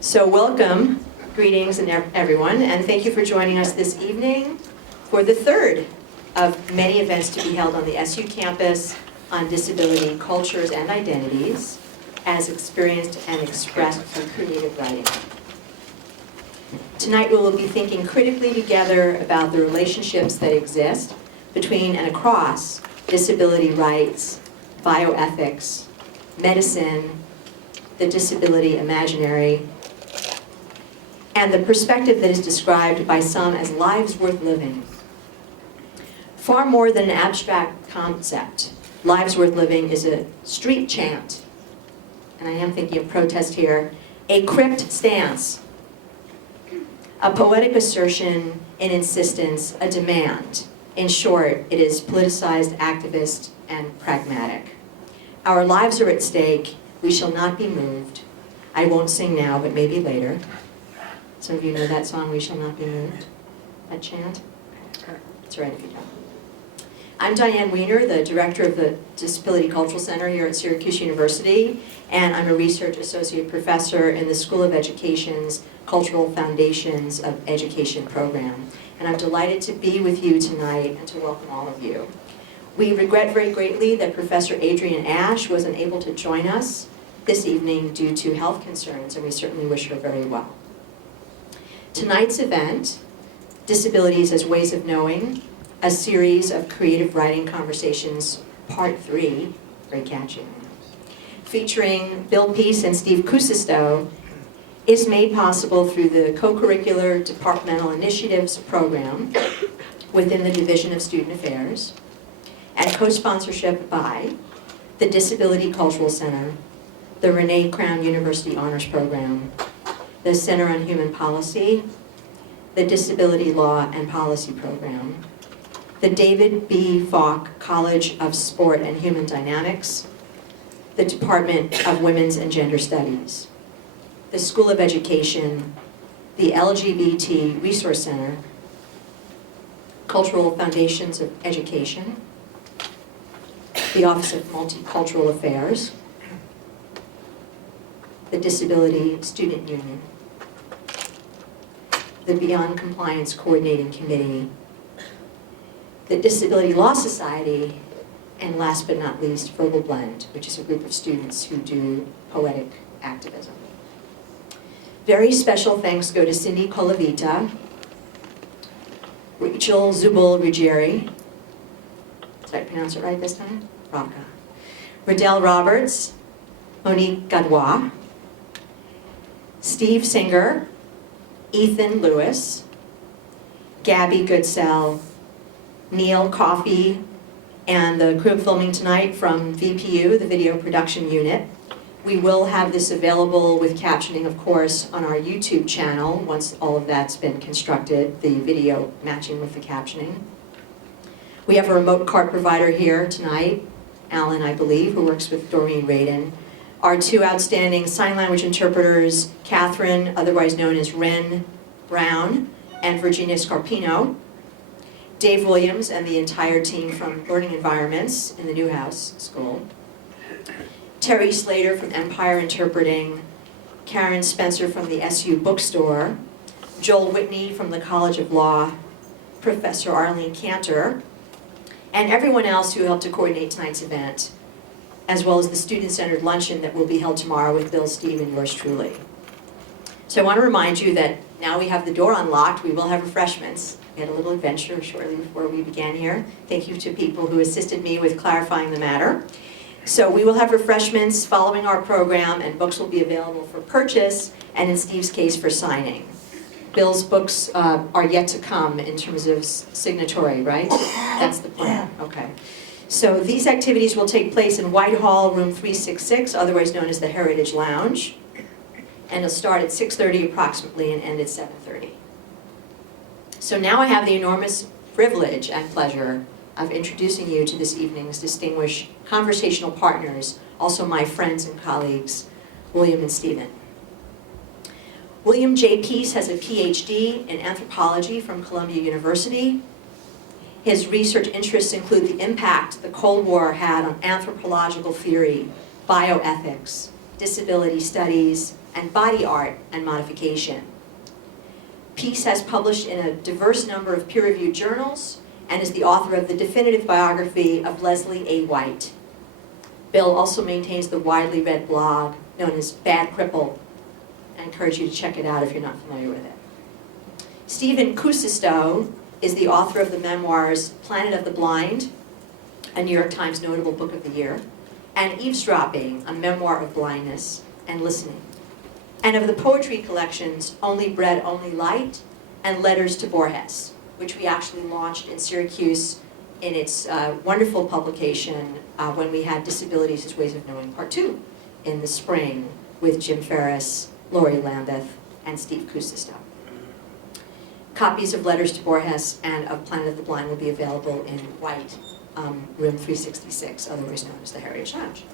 So welcome, greetings everyone, and thank you for joining us this evening for the third of many events to be held on the SU campus on disability cultures and identities as experienced and expressed through creative writing. Tonight we will be thinking critically together about the relationships that exist between and across disability rights, bioethics, medicine, the disability imaginary, and the perspective that is described by some as lives worth living. Far more than an abstract concept, lives worth living is a street chant, and I am thinking of protest here, a crypt stance, a poetic assertion, an insistence, a demand. In short, it is politicized, activist, and pragmatic. Our lives are at stake. We shall not be moved. I won't sing now, but maybe later. Some of you know that song, We Shall Not Be Moved, that chant? It's all right if you don't. I'm Diane Wiener, the director of the Disability Cultural Center here at Syracuse University, and I'm a research associate professor in the School of Education's Cultural Foundations of Education program. And I'm delighted to be with you tonight and to welcome all of you. We regret very greatly that Professor Adrienne Asch was unable to join us this evening due to health concerns, and we certainly wish her very well. Tonight's event, Disabilities as Ways of Knowing, a series of creative writing conversations, part 3, very catchy, featuring Bill Peace and Steve Kuusisto, is made possible through the co-curricular departmental initiatives program within the Division of Student Affairs, and co-sponsorship by the Disability Cultural Center, the Renee Crown University Honors Program, the Center on Human Policy, the Disability Law and Policy Program, the David B. Falk College of Sport and Human Dynamics, the Department of Women's and Gender Studies, the School of Education, the LGBT Resource Center, Cultural Foundations of Education, the Office of Multicultural Affairs, the Disability Student Union, the Beyond Compliance Coordinating Committee, the Disability Law Society, and last but not least, Verbal Blend, which is a group of students who do poetic activism. Very special thanks go to Cindy Colavita, Rachel Zubul-Ruggieri, did I pronounce it right this time? Raka. Riddell Roberts, Monique Gadwa, Steve Singer, Ethan Lewis, Gabby Goodsell, Neil Coffey, and the crew of filming tonight from VPU, the Video Production Unit. We will have this available with captioning, of course, on our YouTube channel once all of that's been constructed, the video matching with the captioning. We have a remote cart provider here tonight, Alan, I believe, who works with Doreen Radin. Our two outstanding sign language interpreters, Catherine, otherwise known as Ren Brown, and Virginia Scarpino. Dave Williams and the entire team from Learning Environments in the Newhouse School. Terry Slater from Empire Interpreting, Karen Spencer from the SU Bookstore, Joel Whitney from the College of Law, Professor Arlene Cantor, and everyone else who helped to coordinate tonight's event, as well as the student-centered luncheon that will be held tomorrow with Bill, Steve, and yours truly. So I want to remind you that now we have the door unlocked, we will have refreshments. We had a little adventure shortly before we began here. Thank you to people who assisted me with clarifying the matter. So we will have refreshments following our program, and books will be available for purchase, and in Steve's case, for signing. Bill's books are yet to come in terms of signatory, right? That's the plan, okay. So these activities will take place in Whitehall, room 366, otherwise known as the Heritage Lounge. And it'll start at 6:30 approximately and end at 7:30. So now I have the enormous privilege and pleasure of introducing you to this evening's distinguished conversational partners, also my friends and colleagues, William and Stephen. William J. Peace has a PhD in anthropology from Columbia University. His research interests include the impact the Cold War had on anthropological theory, bioethics, disability studies, and body art and modification. Peace has published in a diverse number of peer-reviewed journals and is the author of the definitive biography of Leslie A. White. Bill also maintains the widely read blog known as Bad Cripple. I encourage you to check it out if you're not familiar with it. Stephen Kuusisto is the author of the memoirs Planet of the Blind, a New York Times notable book of the year, and Eavesdropping, a memoir of blindness and listening. And of the poetry collections, Only Bread, Only Light, and Letters to Borges, which we actually launched in Syracuse in its wonderful publication when we had Disabilities as Ways of Knowing Part 2 in the spring with Jim Ferris, Lori Lambeth, and Steve Kuusisto. Copies of Letters to Borges and of Planet of the Blind will be available in white, room 366, otherwise known as the Heritage Lounge.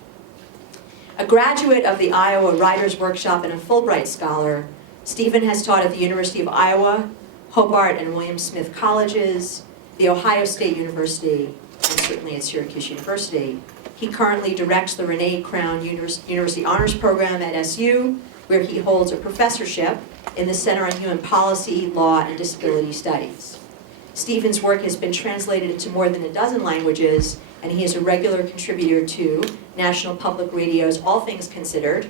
A graduate of the Iowa Writers' Workshop and a Fulbright Scholar, Stephen has taught at the University of Iowa, Hobart and William Smith Colleges, the Ohio State University, and certainly at Syracuse University. He currently directs the Renee Crown University Honors Program at SU, where he holds a professorship in the Center on Human Policy, Law, and Disability Studies. Stephen's work has been translated into more than a dozen languages, and he is a regular contributor to National Public Radio's All Things Considered,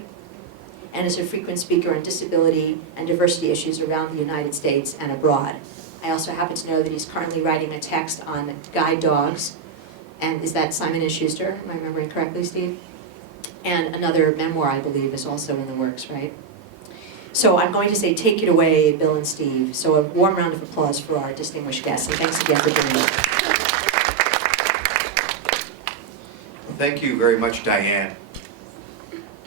and is a frequent speaker on disability and diversity issues around the United States and abroad. I also happen to know that he's currently writing a text on guide dogs, and is that Simon & Schuster? Am I remembering correctly, Steve? And another memoir, I believe, is also in the works, right? So I'm going to say, take it away, Bill and Steve. So a warm round of applause for our distinguished guests, and thanks again for joining us. Thank you very much, Diane,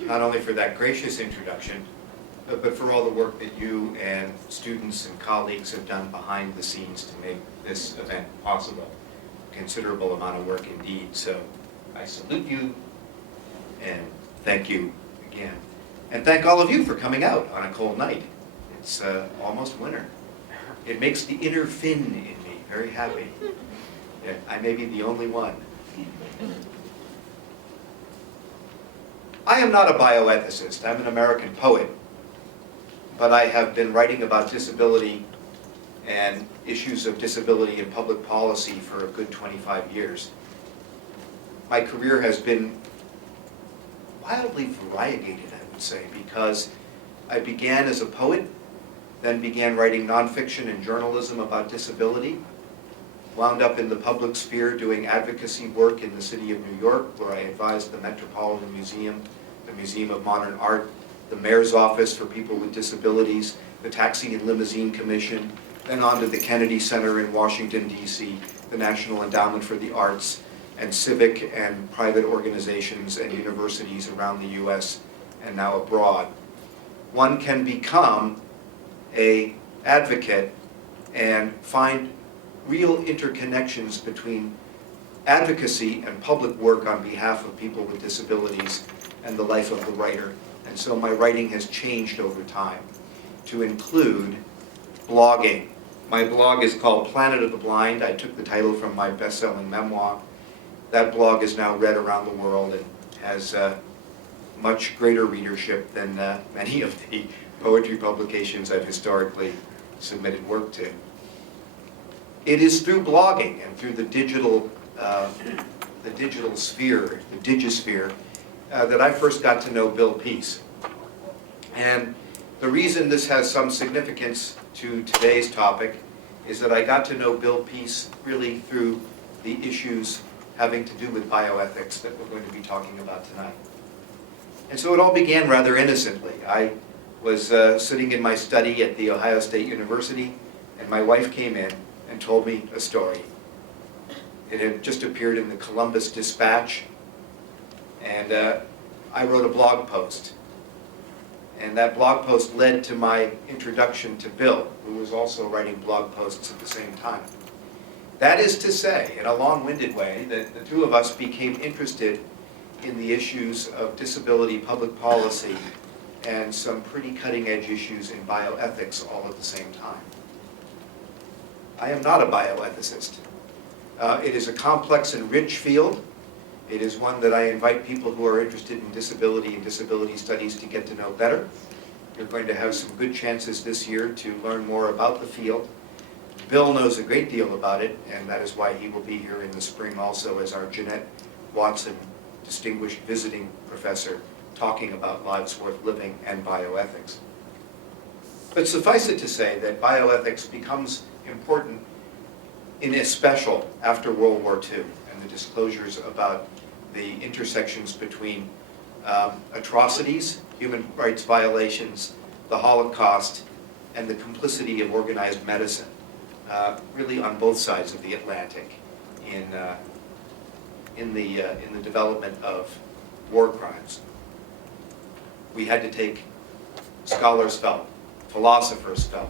not only for that gracious introduction, but for all the work that you and students and colleagues have done behind the scenes to make this event possible. Considerable amount of work indeed. So I salute you and thank you again. And thank all of you for coming out on a cold night. It's almost winter. It makes the inner Finn in me very happy. Yeah, I may be the only one. I am not a bioethicist. I'm an American poet. But I have been writing about disability and issues of disability in public policy for a good 25 years. My career has been wildly variegated, I would say, because I began as a poet, then began writing nonfiction and journalism about disability, wound up in the public sphere doing advocacy work in the city of New York, where I advised the Metropolitan Museum, the Museum of Modern Art, the Mayor's Office for People with Disabilities, the Taxi and Limousine Commission, then on to the Kennedy Center in Washington, D.C., the National Endowment for the Arts, and civic and private organizations and universities around the U.S. and now abroad. One can become an advocate and find real interconnections between advocacy and public work on behalf of people with disabilities and the life of the writer. And so my writing has changed over time to include blogging. My blog is called Planet of the Blind. I took the title from my best-selling memoir. That blog is now read around the world and has much greater readership than many of the poetry publications I've historically submitted work to. It is through blogging and through the digital sphere, the digisphere, that I first got to know Bill Peace. And the reason this has some significance to today's topic is that I got to know Bill Peace really through the issues having to do with bioethics that we're going to be talking about tonight. And so it all began rather innocently. I was sitting in my study at the Ohio State University, and my wife came in and told me a story. It had just appeared in the Columbus Dispatch, and I wrote a blog post. And that blog post led to my introduction to Bill, who was also writing blog posts at the same time. That is to say, in a long-winded way, that the two of us became interested in the issues of disability public policy and some pretty cutting-edge issues in bioethics all at the same time. I am not a bioethicist. It is a complex and rich field. It is one that I invite people who are interested in disability and disability studies to get to know better. You're going to have some good chances this year to learn more about the field. Bill knows a great deal about it, and that is why he will be here in the spring also as our Jeanette Watson Distinguished Visiting Professor, talking about lives worth living and bioethics. But suffice it to say that bioethics becomes important in especial after World War II and the disclosures about the intersections between atrocities, human rights violations, the Holocaust, and the complicity of organized medicine, really on both sides of the Atlantic in the development of war crimes. We had to take, scholars felt, philosophers felt,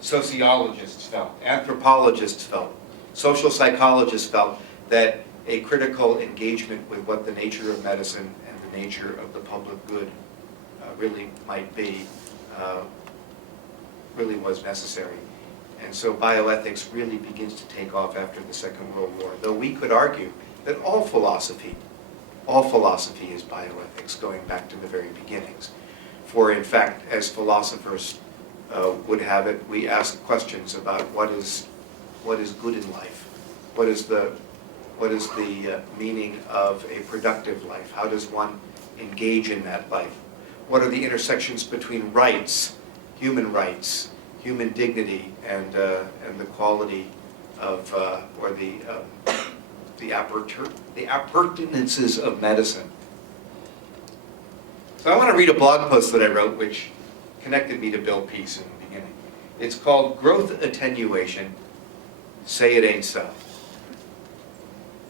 sociologists felt, anthropologists felt, social psychologists felt that a critical engagement with what the nature of medicine and the nature of the public good really might be, really was necessary. And so bioethics really begins to take off after the Second World War, though we could argue that all philosophy is bioethics, going back to the very beginnings. For in fact, as philosophers would have it, we ask questions about what is good in life, what is the meaning of a productive life, how does one engage in that life, what are the intersections between rights, human dignity, and the quality of or the appurtenances of medicine. So I want to read a blog post that I wrote which connected me to Bill Peace in the beginning. It's called Growth Attenuation, Say It Ain't So.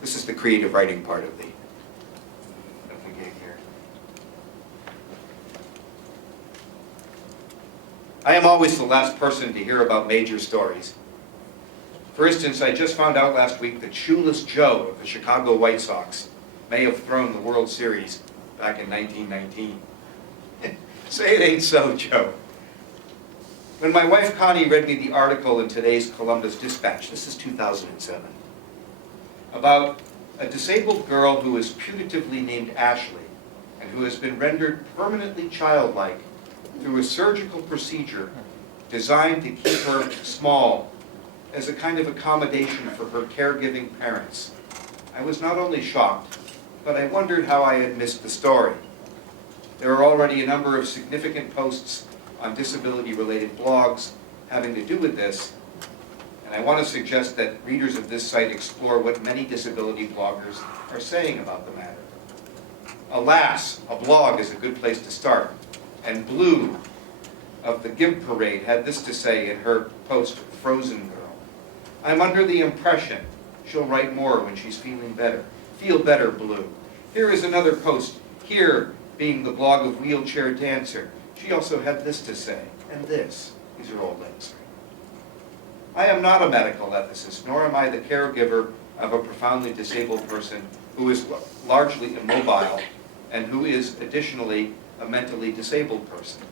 This is the creative writing part of the gig here. I am always the last person to hear about major stories. For instance, I just found out last week that Shoeless Joe of the Chicago White Sox may have thrown the World Series back in 1919. Say it ain't so, Joe. When my wife Connie read me the article in today's Columbus Dispatch, this is 2007, about a disabled girl who is putatively named Ashley and who has been rendered permanently childlike through a surgical procedure designed to keep her small as a kind of accommodation for her caregiving parents, I was not only shocked, but I wondered how I had missed the story. There are already a number of significant posts on disability-related blogs having to do with this, and I want to suggest that readers of this site explore what many disability bloggers are saying about the matter. Alas, a blog is a good place to start, and Blue of the Gimp Parade had this to say in her post, Frozen Girl. I'm under the impression she'll write more when she's feeling better. Feel better, Blue. Here is another post, here being the blog of Wheelchair Dancer. She also had this to say, and this. These are all links. I am not a medical ethicist, nor am I the caregiver of a profoundly disabled person who is largely immobile and who is additionally a mentally disabled person.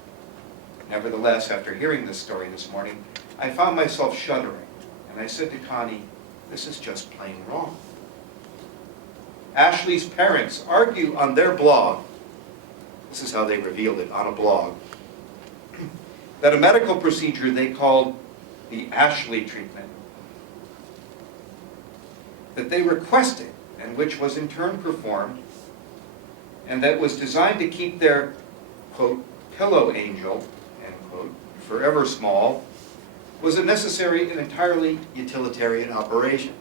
Nevertheless, after hearing this story this morning, I found myself shuddering, and I said to Connie, this is just plain wrong. Ashley's parents argue on their blog, this is how they revealed it on a blog, that a medical procedure they called the Ashley treatment, that they requested and which was in turn performed, and that was designed to keep their, quote, pillow angel, end quote, forever small, was a necessary and entirely utilitarian operation.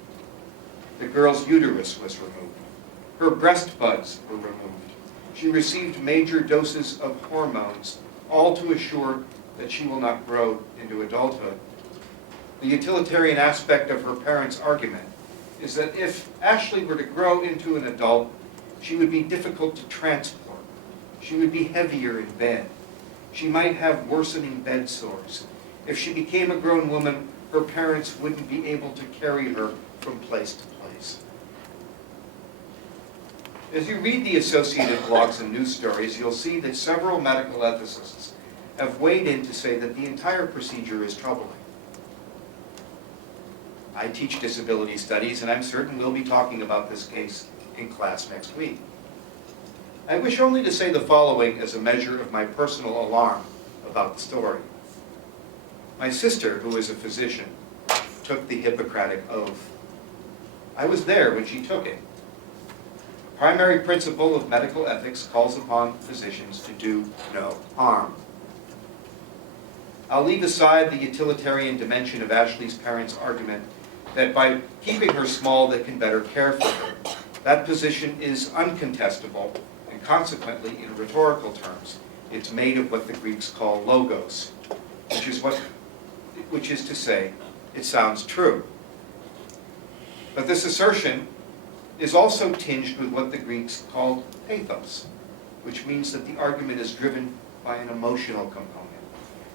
The girl's uterus was removed. Her breast buds were removed. She received major doses of hormones, all to assure that she will not grow into adulthood. The utilitarian aspect of her parents' argument is that if Ashley were to grow into an adult, she would be difficult to transport. She would be heavier in bed. She might have worsening bed sores. If she became a grown woman, her parents wouldn't be able to carry her from place to place. As you read the associated blogs and news stories, you'll see that several medical ethicists have weighed in to say that the entire procedure is troubling. I teach disability studies, and I'm certain we'll be talking about this case in class next week. I wish only to say the following as a measure of my personal alarm about the story. My sister, who is a physician, took the Hippocratic Oath. I was there when she took it. The primary principle of medical ethics calls upon physicians to do no harm. I'll leave aside the utilitarian dimension of Ashley's parents' argument that by keeping her small, they can better care for her. That position is uncontestable, and consequently, in rhetorical terms, it's made of what the Greeks call logos, which is to say, it sounds true. But this assertion is also tinged with what the Greeks called pathos, which means that the argument is driven by an emotional component.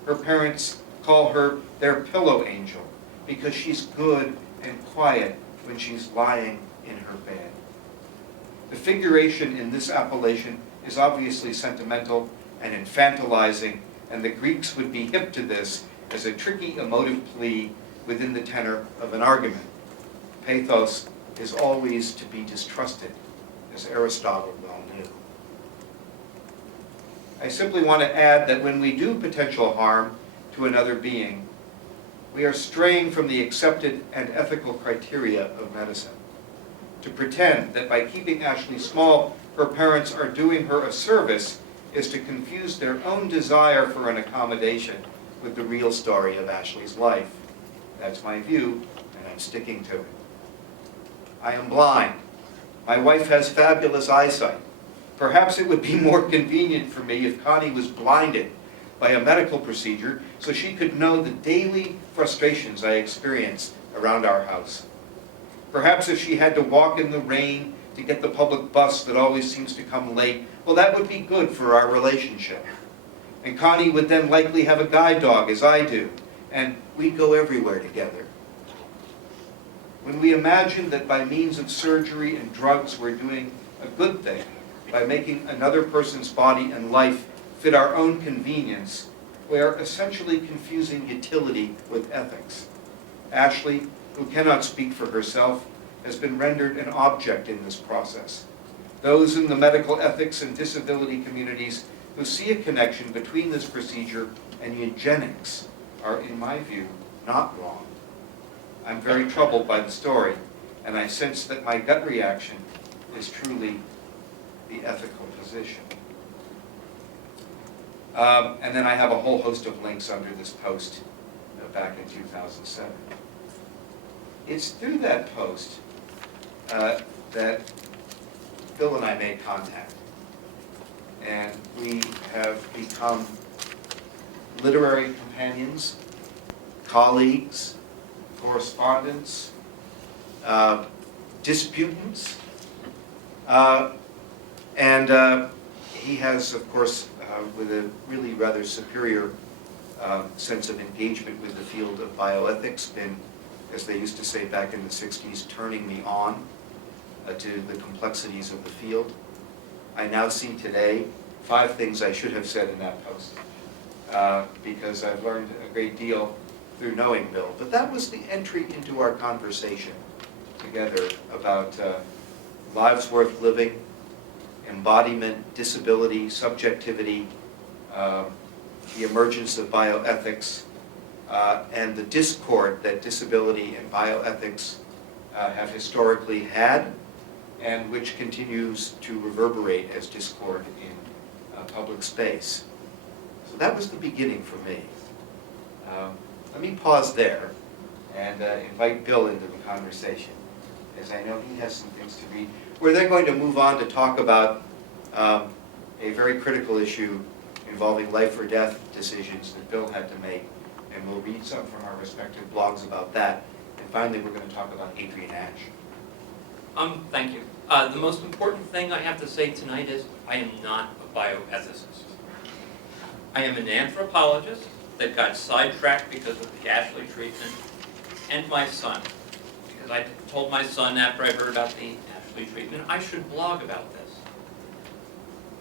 Her parents call her their pillow angel because she's good and quiet when she's lying in her bed. The figuration in this appellation is obviously sentimental and infantilizing, and the Greeks would be hip to this as a tricky emotive plea within the tenor of an argument. Pathos is always to be distrusted, as Aristotle well knew. I simply want to add that when we do potential harm to another being, we are straying from the accepted and ethical criteria of medicine. To pretend that by keeping Ashley small, her parents are doing her a service is to confuse their own desire for an accommodation with the real story of Ashley's life. That's my view, and I'm sticking to it. I am blind. My wife has fabulous eyesight. Perhaps it would be more convenient for me if Connie was blinded by a medical procedure so she could know the daily frustrations I experience around our house. Perhaps if she had to walk in the rain to get the public bus that always seems to come late, well, that would be good for our relationship. And Connie would then likely have a guide dog, as I do, and we'd go everywhere together. When we imagine that by means of surgery and drugs we're doing a good thing, by making another person's body and life fit our own convenience, we are essentially confusing utility with ethics. Ashley, who cannot speak for herself, has been rendered an object in this process. Those in the medical ethics and disability communities who see a connection between this procedure and eugenics are, in my view, not wrong. I'm very troubled by the story, and I sense that my gut reaction is truly the ethical position. And then I have a whole host of links under this post back in 2007. It's through that post that Bill and I made contact. And we have become literary companions, colleagues, correspondents, disputants, and he has, of course, with a really rather superior sense of engagement with the field of bioethics, been, as they used to say back in the 60s, turning me on to the complexities of the field. I now see today 5 things I should have said in that post, because I've learned a great deal through knowing Bill. But that was the entry into our conversation together about lives worth living, embodiment, disability, subjectivity, the emergence of bioethics, and the discord that disability and bioethics have historically had, and which continues to reverberate as discord in public space. So that was the beginning for me. Let me pause there and invite Bill into the conversation, as I know he has some things to read. We're then going to move on to talk about a very critical issue involving life or death decisions that Bill had to make, and we'll read some from our respective blogs about that. And finally, we're going to talk about Adrienne Asch. Thank you. The most important thing I have to say tonight is I am not a bioethicist. I am an anthropologist that got sidetracked because of the Ashley treatment, and my son. Because I told my son after I heard about the Ashley treatment, I should blog about this.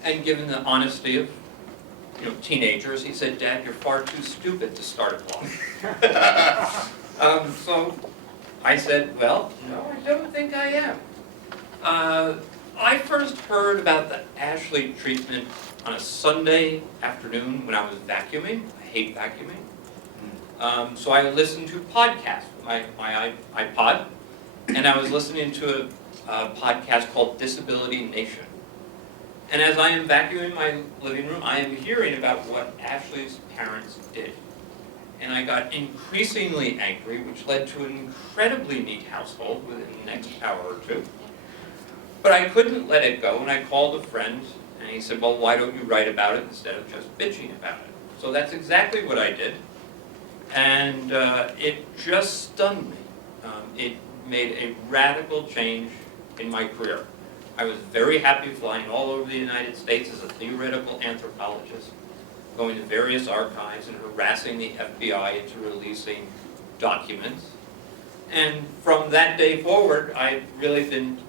And given the honesty of teenagers, he said, "Dad, you're far too stupid to start a blog." So I said, well, no, I don't think I am. I first heard about the Ashley treatment on a Sunday afternoon when I was vacuuming. I hate vacuuming. So I listened to podcasts with my iPod, and I was listening to a podcast called Disability Nation. And as I am vacuuming my living room, I am hearing about what Ashley's parents did. And I got increasingly angry, which led to an incredibly neat household within the next hour or two. But I couldn't let it go, and I called a friend, and he said, well, why don't you write about it instead of just bitching about it? So that's exactly what I did. And it just stunned me. It made a radical change in my career. I was very happy flying all over the United States as a theoretical anthropologist, going to various archives and harassing the FBI into releasing documents. And from that day forward, I've really been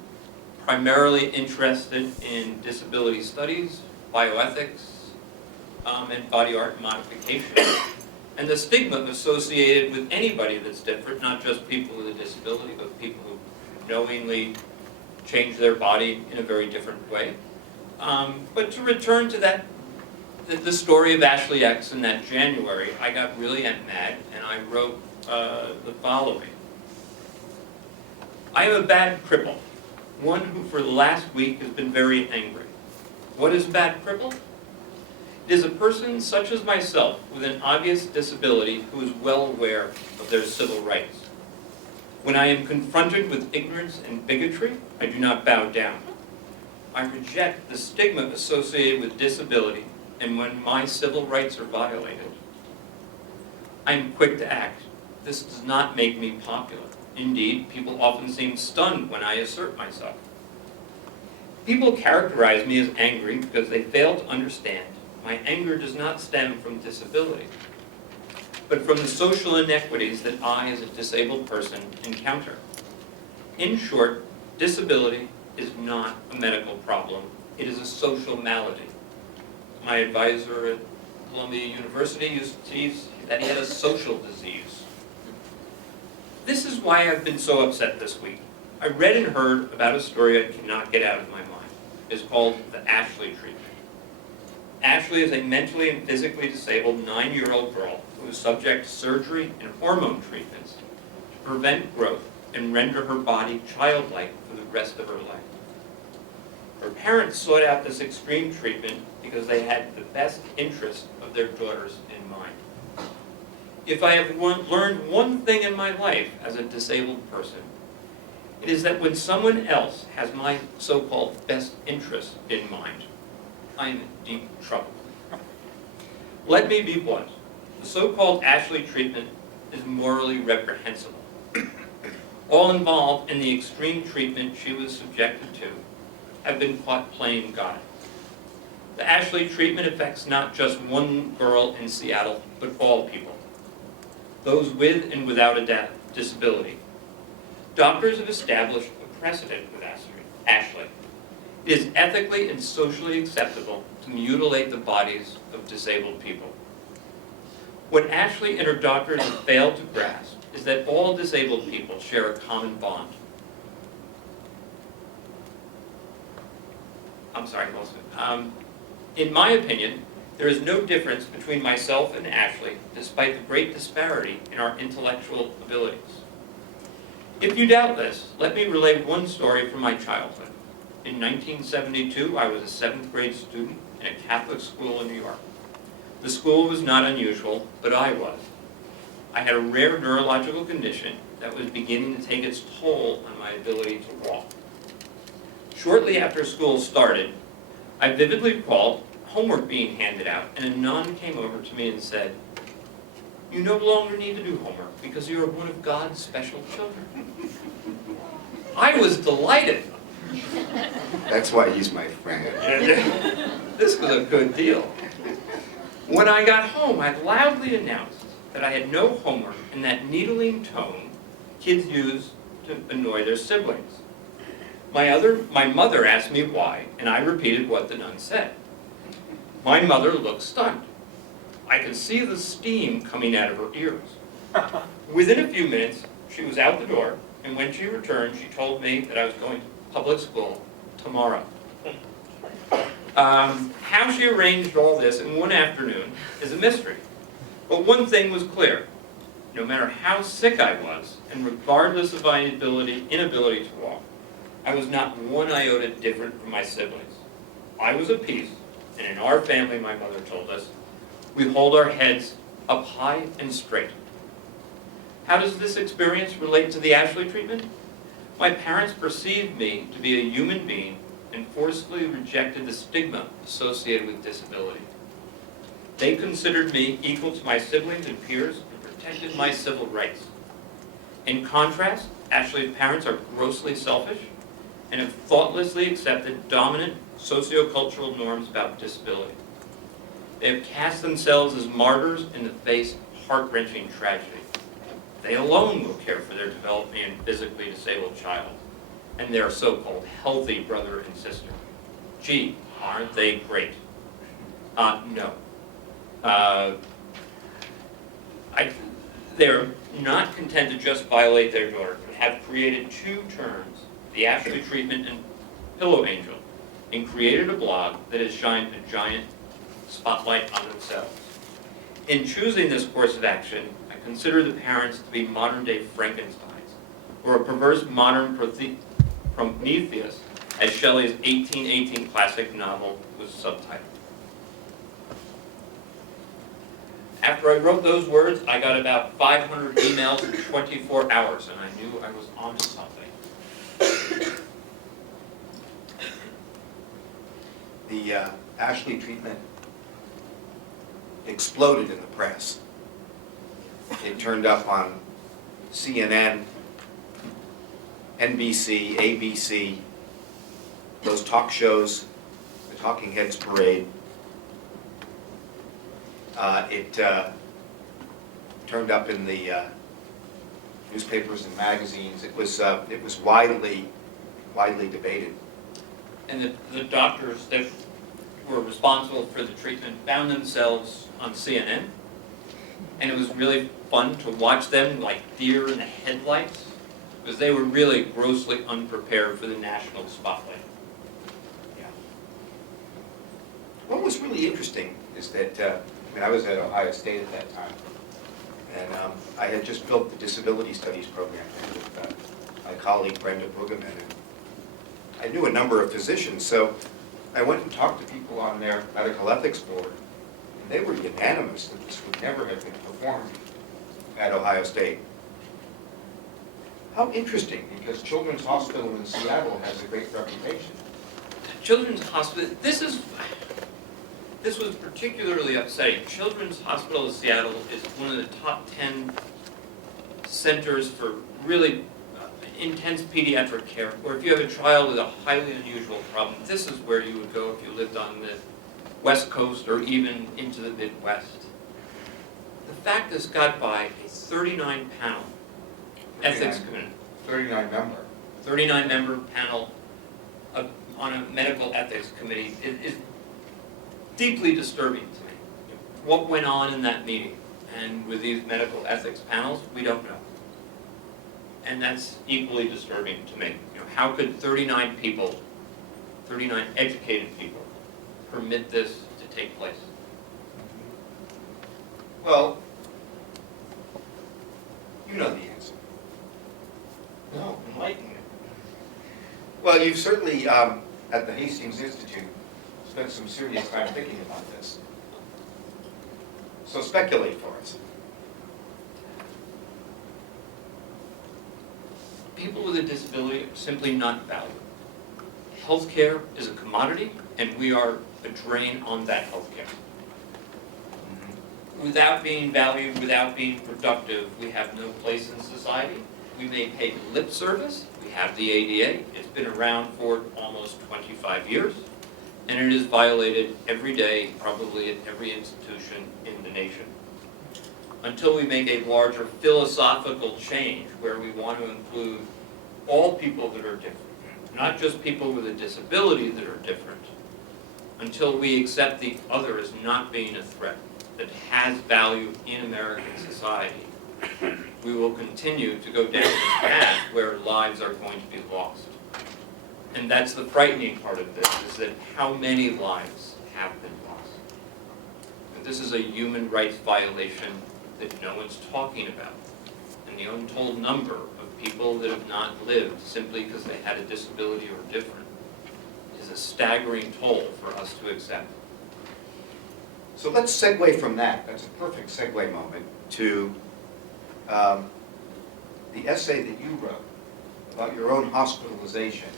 primarily interested in disability studies, bioethics, and body art modification. And the stigma associated with anybody that's different, not just people with a disability, but people who knowingly change their body in a very different way. But to return to the story of Ashley X in that January, I got really mad, and I wrote the following. I am a bad cripple, one who for the last week has been very angry. What is a bad cripple? It is a person such as myself with an obvious disability who is well aware of their civil rights. When I am confronted with ignorance and bigotry, I do not bow down. I reject the stigma associated with disability, and when my civil rights are violated, I am quick to act. This does not make me popular. Indeed, people often seem stunned when I assert myself. People characterize me as angry because they fail to understand my anger does not stem from disability, but from the social inequities that I, as a disabled person, encounter. In short, disability is not a medical problem. It is a social malady. My advisor at Columbia University used to tease that he had a social disease. This is why I've been so upset this week. I read and heard about a story I cannot get out of my mind. It's called the Ashley treatment. Ashley is a mentally and physically disabled 9-year-old girl who is subject to surgery and hormone treatments to prevent growth and render her body childlike for the rest of her life. Her parents sought out this extreme treatment because they had the best interest of their daughters in mind. If I have learned one thing in my life as a disabled person, it is that when someone else has my so-called best interest in mind, I am in deep trouble. Let me be blunt. The so-called Ashley treatment is morally reprehensible. All involved in the extreme treatment she was subjected to have been caught playing God. The Ashley treatment affects not just one girl in Seattle, but all people, those with and without a disability. Doctors have established a precedent with Ashley. It is ethically and socially acceptable to mutilate the bodies of disabled people. What Ashley and her doctors have failed to grasp is that all disabled people share a common bond. In my opinion, there is no difference between myself and Ashley, despite the great disparity in our intellectual abilities. If you doubt this, let me relate one story from my childhood. In 1972, I was a 7th grade student in a Catholic school in New York. The school was not unusual, but I was. I had a rare neurological condition that was beginning to take its toll on my ability to walk. Shortly after school started, I vividly recalled homework being handed out, and a nun came over to me and said, "You no longer need to do homework because you are one of God's special children." I was delighted. That's why he's my friend. This was a good deal. When I got home, I loudly announced that I had no homework in that needling tone kids use to annoy their siblings. My mother asked me why, and I repeated what the nun said. My mother looked stunned. I could see the steam coming out of her ears. Within a few minutes, she was out the door, and when she returned, she told me that I was going to public school tomorrow. How she arranged all this in one afternoon is a mystery. But one thing was clear. No matter how sick I was, and regardless of my inability to walk, I was not one iota different from my siblings. I was at peace, and in our family, my mother told us, we hold our heads up high and straight. How does this experience relate to the Ashley treatment? My parents perceived me to be a human being and forcefully rejected the stigma associated with disability. They considered me equal to my siblings and peers and protected my civil rights. In contrast, Ashley's parents are grossly selfish and have thoughtlessly accepted dominant sociocultural norms about disability. They have cast themselves as martyrs in the face of heart-wrenching tragedy. They alone will care for their developmentally and physically disabled child and their so-called healthy brother and sister. Gee, aren't they great? No. They're not content to just violate their daughter, but have created two terms, the Ashley treatment and Pillow Angel, and created a blog that has shined a giant spotlight on themselves. In choosing this course of action, I consider the parents to be modern-day Frankensteins, or a perverse modern Prometheus, as Shelley's 1818 classic novel was subtitled. After I wrote those words, I got about 500 emails in 24 hours, and I knew I was onto something. The Ashley treatment exploded in the press. It turned up on CNN, NBC, ABC, those talk shows, the Talking Heads parade. It turned up in the newspapers and magazines. It was widely debated. And the doctors that were responsible for the treatment found themselves on CNN. And it was really fun to watch them like deer in the headlights, because they were really grossly unprepared for the national spotlight. Yeah. What was really interesting is that, I was at Ohio State at that time, and I had just built the Disability Studies program with my colleague Brenda Brueggemann, and I knew a number of physicians, so I went and talked to people on their medical ethics board, and they were unanimous that this would never have been performed at Ohio State. How interesting, because Children's Hospital in Seattle has a great reputation. Children's Hospital, this was particularly upsetting. Children's Hospital of Seattle is one of the top 10 centers for really intense pediatric care, or if you have a child with a highly unusual problem, this is where you would go if you lived on the West Coast or even into the Midwest. The fact this got by a 39 panel ethics committee. 39 member panel on a medical ethics committee is deeply disturbing to me. What went on in that meeting? And with these medical ethics panels, we don't know. And that's equally disturbing to me. How could 39 people, 39 educated people, permit this to take place? Well, you know the answer. No, enlighten me. Well, you've certainly, at the Hastings Institute, spent some serious time thinking about this. So speculate for us. People with a disability are simply not valued. Healthcare is a commodity, and we are a drain on that healthcare. Without being valued, without being productive, we have no place in society. We may pay lip service. We have the ADA. It's been around for almost 25 years, and it is violated every day, probably at every institution in the nation. Until we make a larger philosophical change where we want to include all people that are different, not just people with a disability that are different, until we accept the other as not being a threat that has value in American society, we will continue to go down this path where lives are going to be lost. And that's the frightening part of this, is that how many lives have been lost. And this is a human rights violation that no one's talking about. And the untold number of people that have not lived simply because they had a disability or different is a staggering toll for us to accept. So let's segue from that, that's a perfect segue moment, to the essay that you wrote about your own hospitalization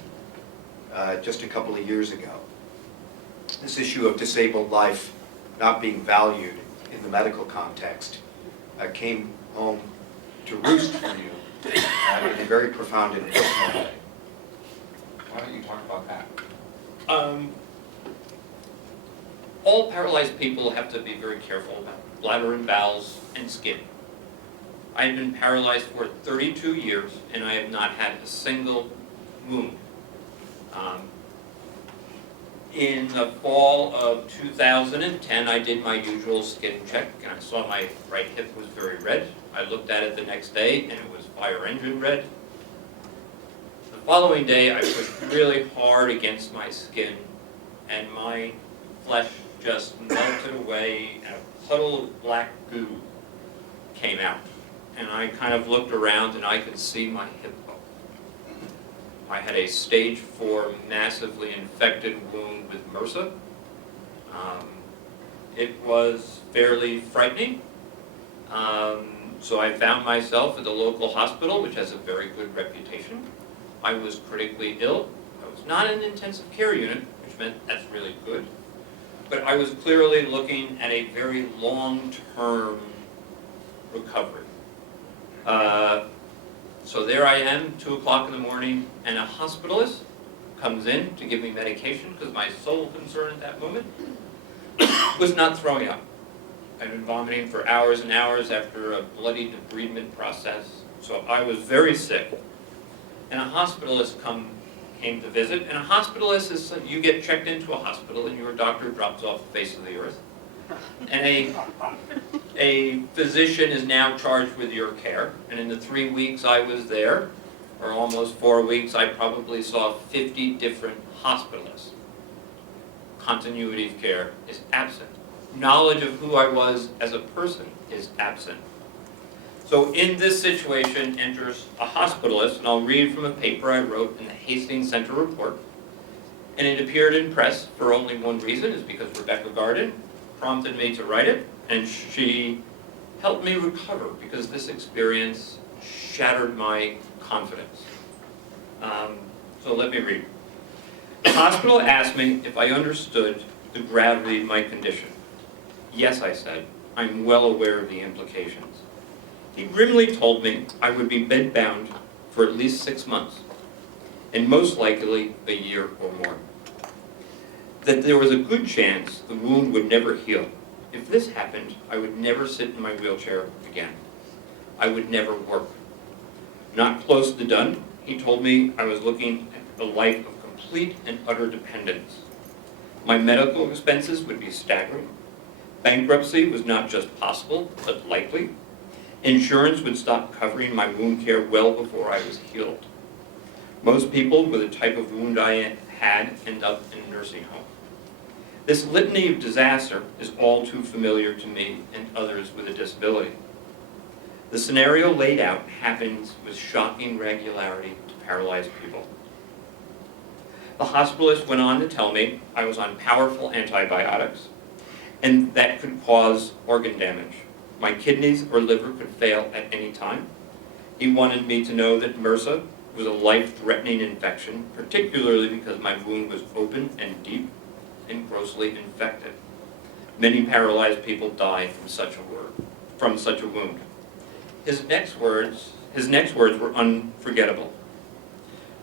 just a couple of years ago. This issue of disabled life not being valued in the medical context came home to roost for you in a very profound and personal way. Why don't you talk about that? All paralyzed people have to be very careful about bladder and bowels and skin. I have been paralyzed for 32 years and I have not had a single wound. In the fall of 2010, I did my usual skin check and I saw my right hip was very red. I looked at it the next day and it was fire engine red. The following day, I pushed really hard against my skin and my flesh just melted away and a puddle of black goo came out. And I kind of looked around and I could see my hip bone. I had a stage 4 massively infected wound with MRSA. It was fairly frightening. So I found myself at the local hospital, which has a very good reputation. I was critically ill. I was not in an intensive care unit, which meant that's really good. But I was clearly looking at a very long-term recovery. So there I am, 2 o'clock in the morning, and a hospitalist comes in to give me medication because my sole concern at that moment was not throwing up. I'd been vomiting for hours and hours after a bloody debridement process, so I was very sick. And a hospitalist came to visit, and a hospitalist is, you get checked into a hospital and your doctor drops off the face of the earth. And a physician is now charged with your care, and in the 3 weeks I was there, or almost 4 weeks, I probably saw 50 different hospitalists. Continuity of care is absent. Knowledge of who I was as a person is absent. So in this situation enters a hospitalist, and I'll read from a paper I wrote in the Hastings Center Report, and it appeared in press for only one reason, is because Rebecca Garden prompted me to write it, and she helped me recover because this experience shattered my confidence. So let me read. The hospital asked me if I understood the gravity of my condition. Yes, I said, I'm well aware of the implications. He grimly told me I would be bedbound for at least 6 months, and most likely a year or more. That there was a good chance the wound would never heal. If this happened, I would never sit in my wheelchair again. I would never work. Not close to done, he told me I was looking at a life of complete and utter dependence. My medical expenses would be staggering. Bankruptcy was not just possible, but likely. Insurance would stop covering my wound care well before I was healed. Most people with the type of wound I had end up in a nursing home. This litany of disaster is all too familiar to me and others with a disability. The scenario laid out happens with shocking regularity to paralyzed people. The hospitalist went on to tell me I was on powerful antibiotics, and that could cause organ damage. My kidneys or liver could fail at any time. He wanted me to know that MRSA was a life-threatening infection, particularly because my wound was open and deep and grossly infected. Many paralyzed people die from such a wound. His next words were unforgettable.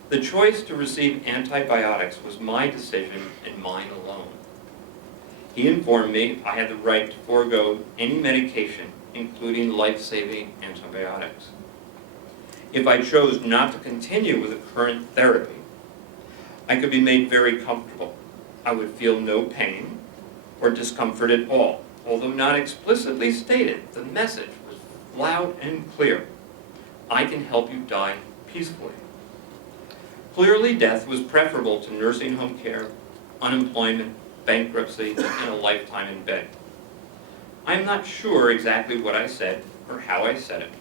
The choice to receive antibiotics was my decision and mine alone. He informed me I had the right to forego any medication, including life-saving antibiotics. If I chose not to continue with the current therapy, I could be made very comfortable. I would feel no pain or discomfort at all. Although not explicitly stated, the message was loud and clear. I can help you die peacefully. Clearly, death was preferable to nursing home care, unemployment, bankruptcy, and a lifetime in bed. I am not sure exactly what I said or how I said it,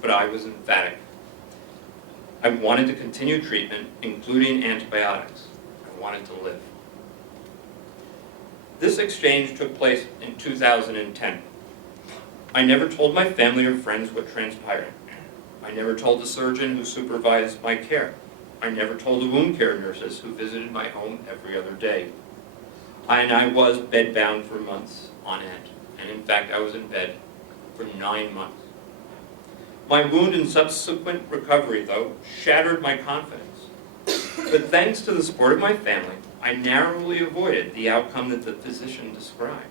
but I was emphatic. I wanted to continue treatment, including antibiotics. I wanted to live. This exchange took place in 2010. I never told my family or friends what transpired. I never told the surgeon who supervised my care. I never told the wound care nurses who visited my home every other day. I was bedbound for months on end, and in fact I was in bed for 9 months. My wound and subsequent recovery, though, shattered my confidence. But thanks to the support of my family, I narrowly avoided the outcome that the physician described.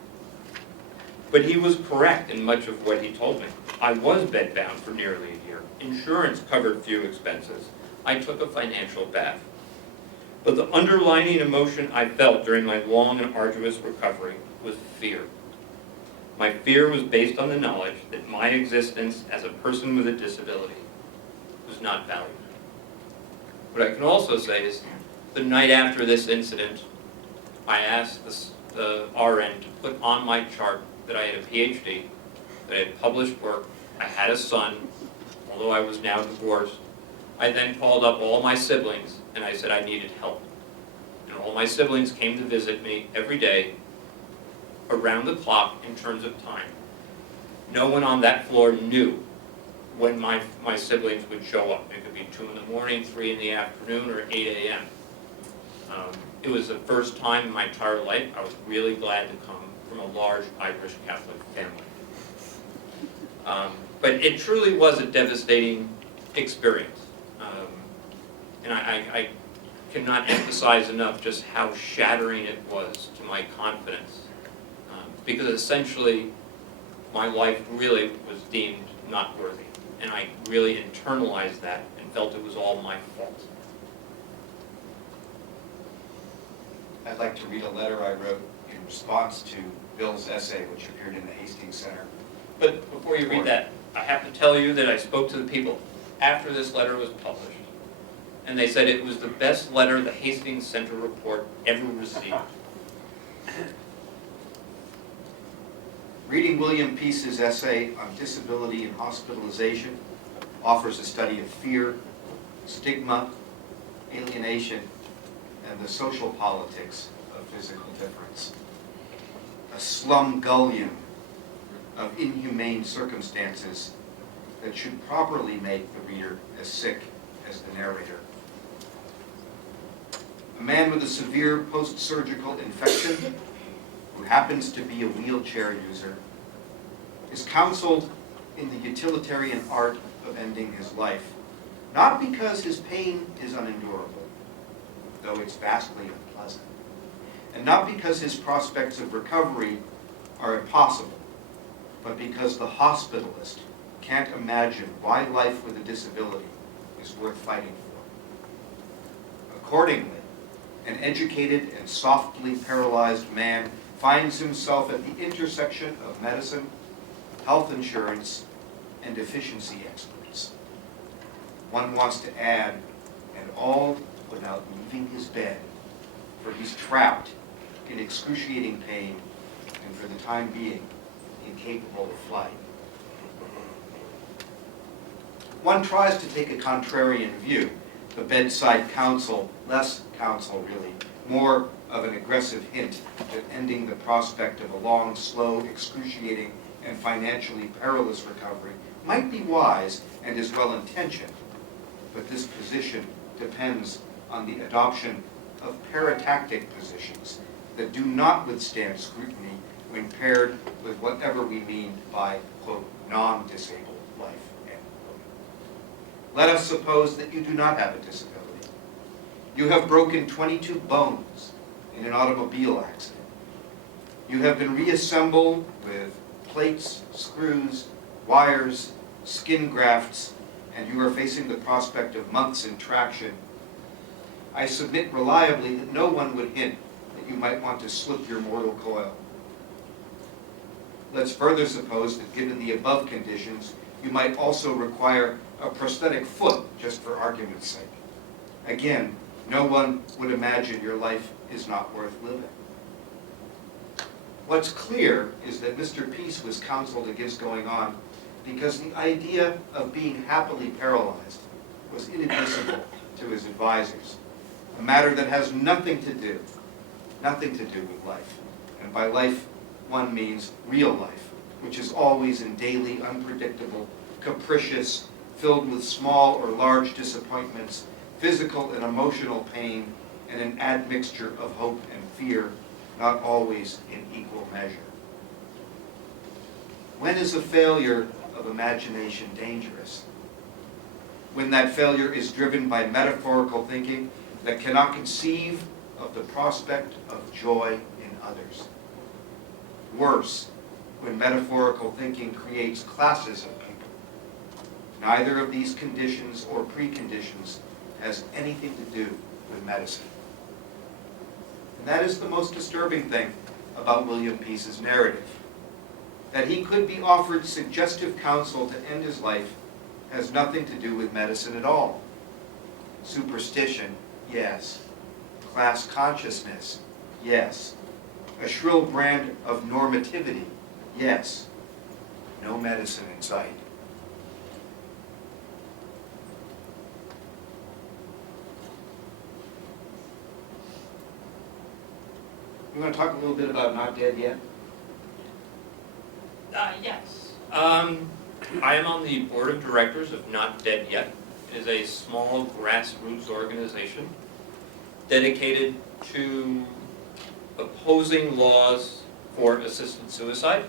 But he was correct in much of what he told me. I was bedbound for nearly a year. Insurance covered few expenses. I took a financial bath. But the underlying emotion I felt during my long and arduous recovery was fear. My fear was based on the knowledge that my existence as a person with a disability was not valued. What I can also say is, the night after this incident, I asked the RN to put on my chart that I had a PhD, that I had published work, I had a son, although I was now divorced. I then called up all my siblings and I said I needed help. And all my siblings came to visit me every day, around the clock in terms of time. No one on that floor knew when my siblings would show up. It could be 2 in the morning, 3 in the afternoon, or 8 a.m. It was the first time in my entire life I was really glad to come from a large Irish Catholic family. But it truly was a devastating experience. And I cannot emphasize enough just how shattering it was to my confidence. Because essentially, my life really was deemed not worthy. And I really internalized that and felt it was all my fault. I'd like to read a letter I wrote in response to Bill's essay, which appeared in the Hastings Center. But before you read that, I have to tell you that I spoke to the people after this letter was published. And they said it was the best letter the Hastings Center report ever received. Reading William Peace's essay on disability and hospitalization offers a study of fear, stigma, alienation, and the social politics of physical difference. A slumgullion of inhumane circumstances that should properly make the reader as sick as the narrator. A man with a severe post-surgical infection who happens to be a wheelchair user is counseled in the utilitarian art of ending his life, not because his pain is unendurable, though it's vastly unpleasant, and not because his prospects of recovery are impossible, but because the hospitalist can't imagine why life with a disability is worth fighting for. Accordingly, an educated and softly paralyzed man finds himself at the intersection of medicine, health insurance, and efficiency experts. One wants to add, and all without leaving his bed, for he's trapped in excruciating pain and for the time being incapable of flight. One tries to take a contrarian view, the bedside counsel, less counsel really, more of an aggressive hint that ending the prospect of a long, slow, excruciating, and financially perilous recovery might be wise and is well-intentioned, but this position depends on the adoption of paratactic positions that do not withstand scrutiny when paired with whatever we mean by, quote, non-disabled life, end quote. Let us suppose that you do not have a disability. You have broken 22 bones in an automobile accident. You have been reassembled with plates, screws, wires, skin grafts, and you are facing the prospect of months in traction. I submit reliably that no one would hint that you might want to slip your mortal coil. Let's further suppose that given the above conditions, you might also require a prosthetic foot, just for argument's sake. Again, no one would imagine your life is not worth living. What's clear is that Mr. Peace was counseled against going on because the idea of being happily paralyzed was inadmissible to his advisors, a matter that has nothing to do with life. And by life, one means real life, which is always in daily, unpredictable, capricious, filled with small or large disappointments, physical and emotional pain, and an admixture of hope and fear, not always in equal measure. When is a failure of imagination dangerous? When that failure is driven by metaphorical thinking that cannot conceive of the prospect of joy in others. Worse, when metaphorical thinking creates classes of people. Neither of these conditions or preconditions has anything to do with medicine. And that is the most disturbing thing about William Peace's narrative. That he could be offered suggestive counsel to end his life has nothing to do with medicine at all. Superstition, yes. Class consciousness, yes. A shrill brand of normativity, yes. No medicine in sight. You want to talk a little bit about Not Dead Yet? Yes. I am on the board of directors of Not Dead Yet. It is a small grassroots organization dedicated to opposing laws for assisted suicide.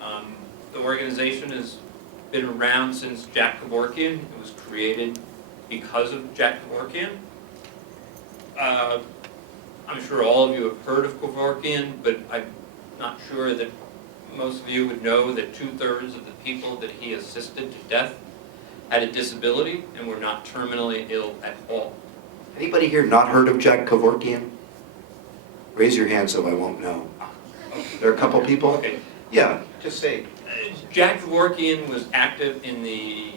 The organization has been around since Jack Kevorkian. It was created because of Jack Kevorkian. I'm sure all of you have heard of Kevorkian, but I'm not sure that most of you would know that 2/3 of the people that he assisted to death had a disability and were not terminally ill at all. Anybody here not heard of Jack Kevorkian? Raise your hand so I won't know. There are a couple people? Okay. Yeah, just say. Jack Kevorkian was active in the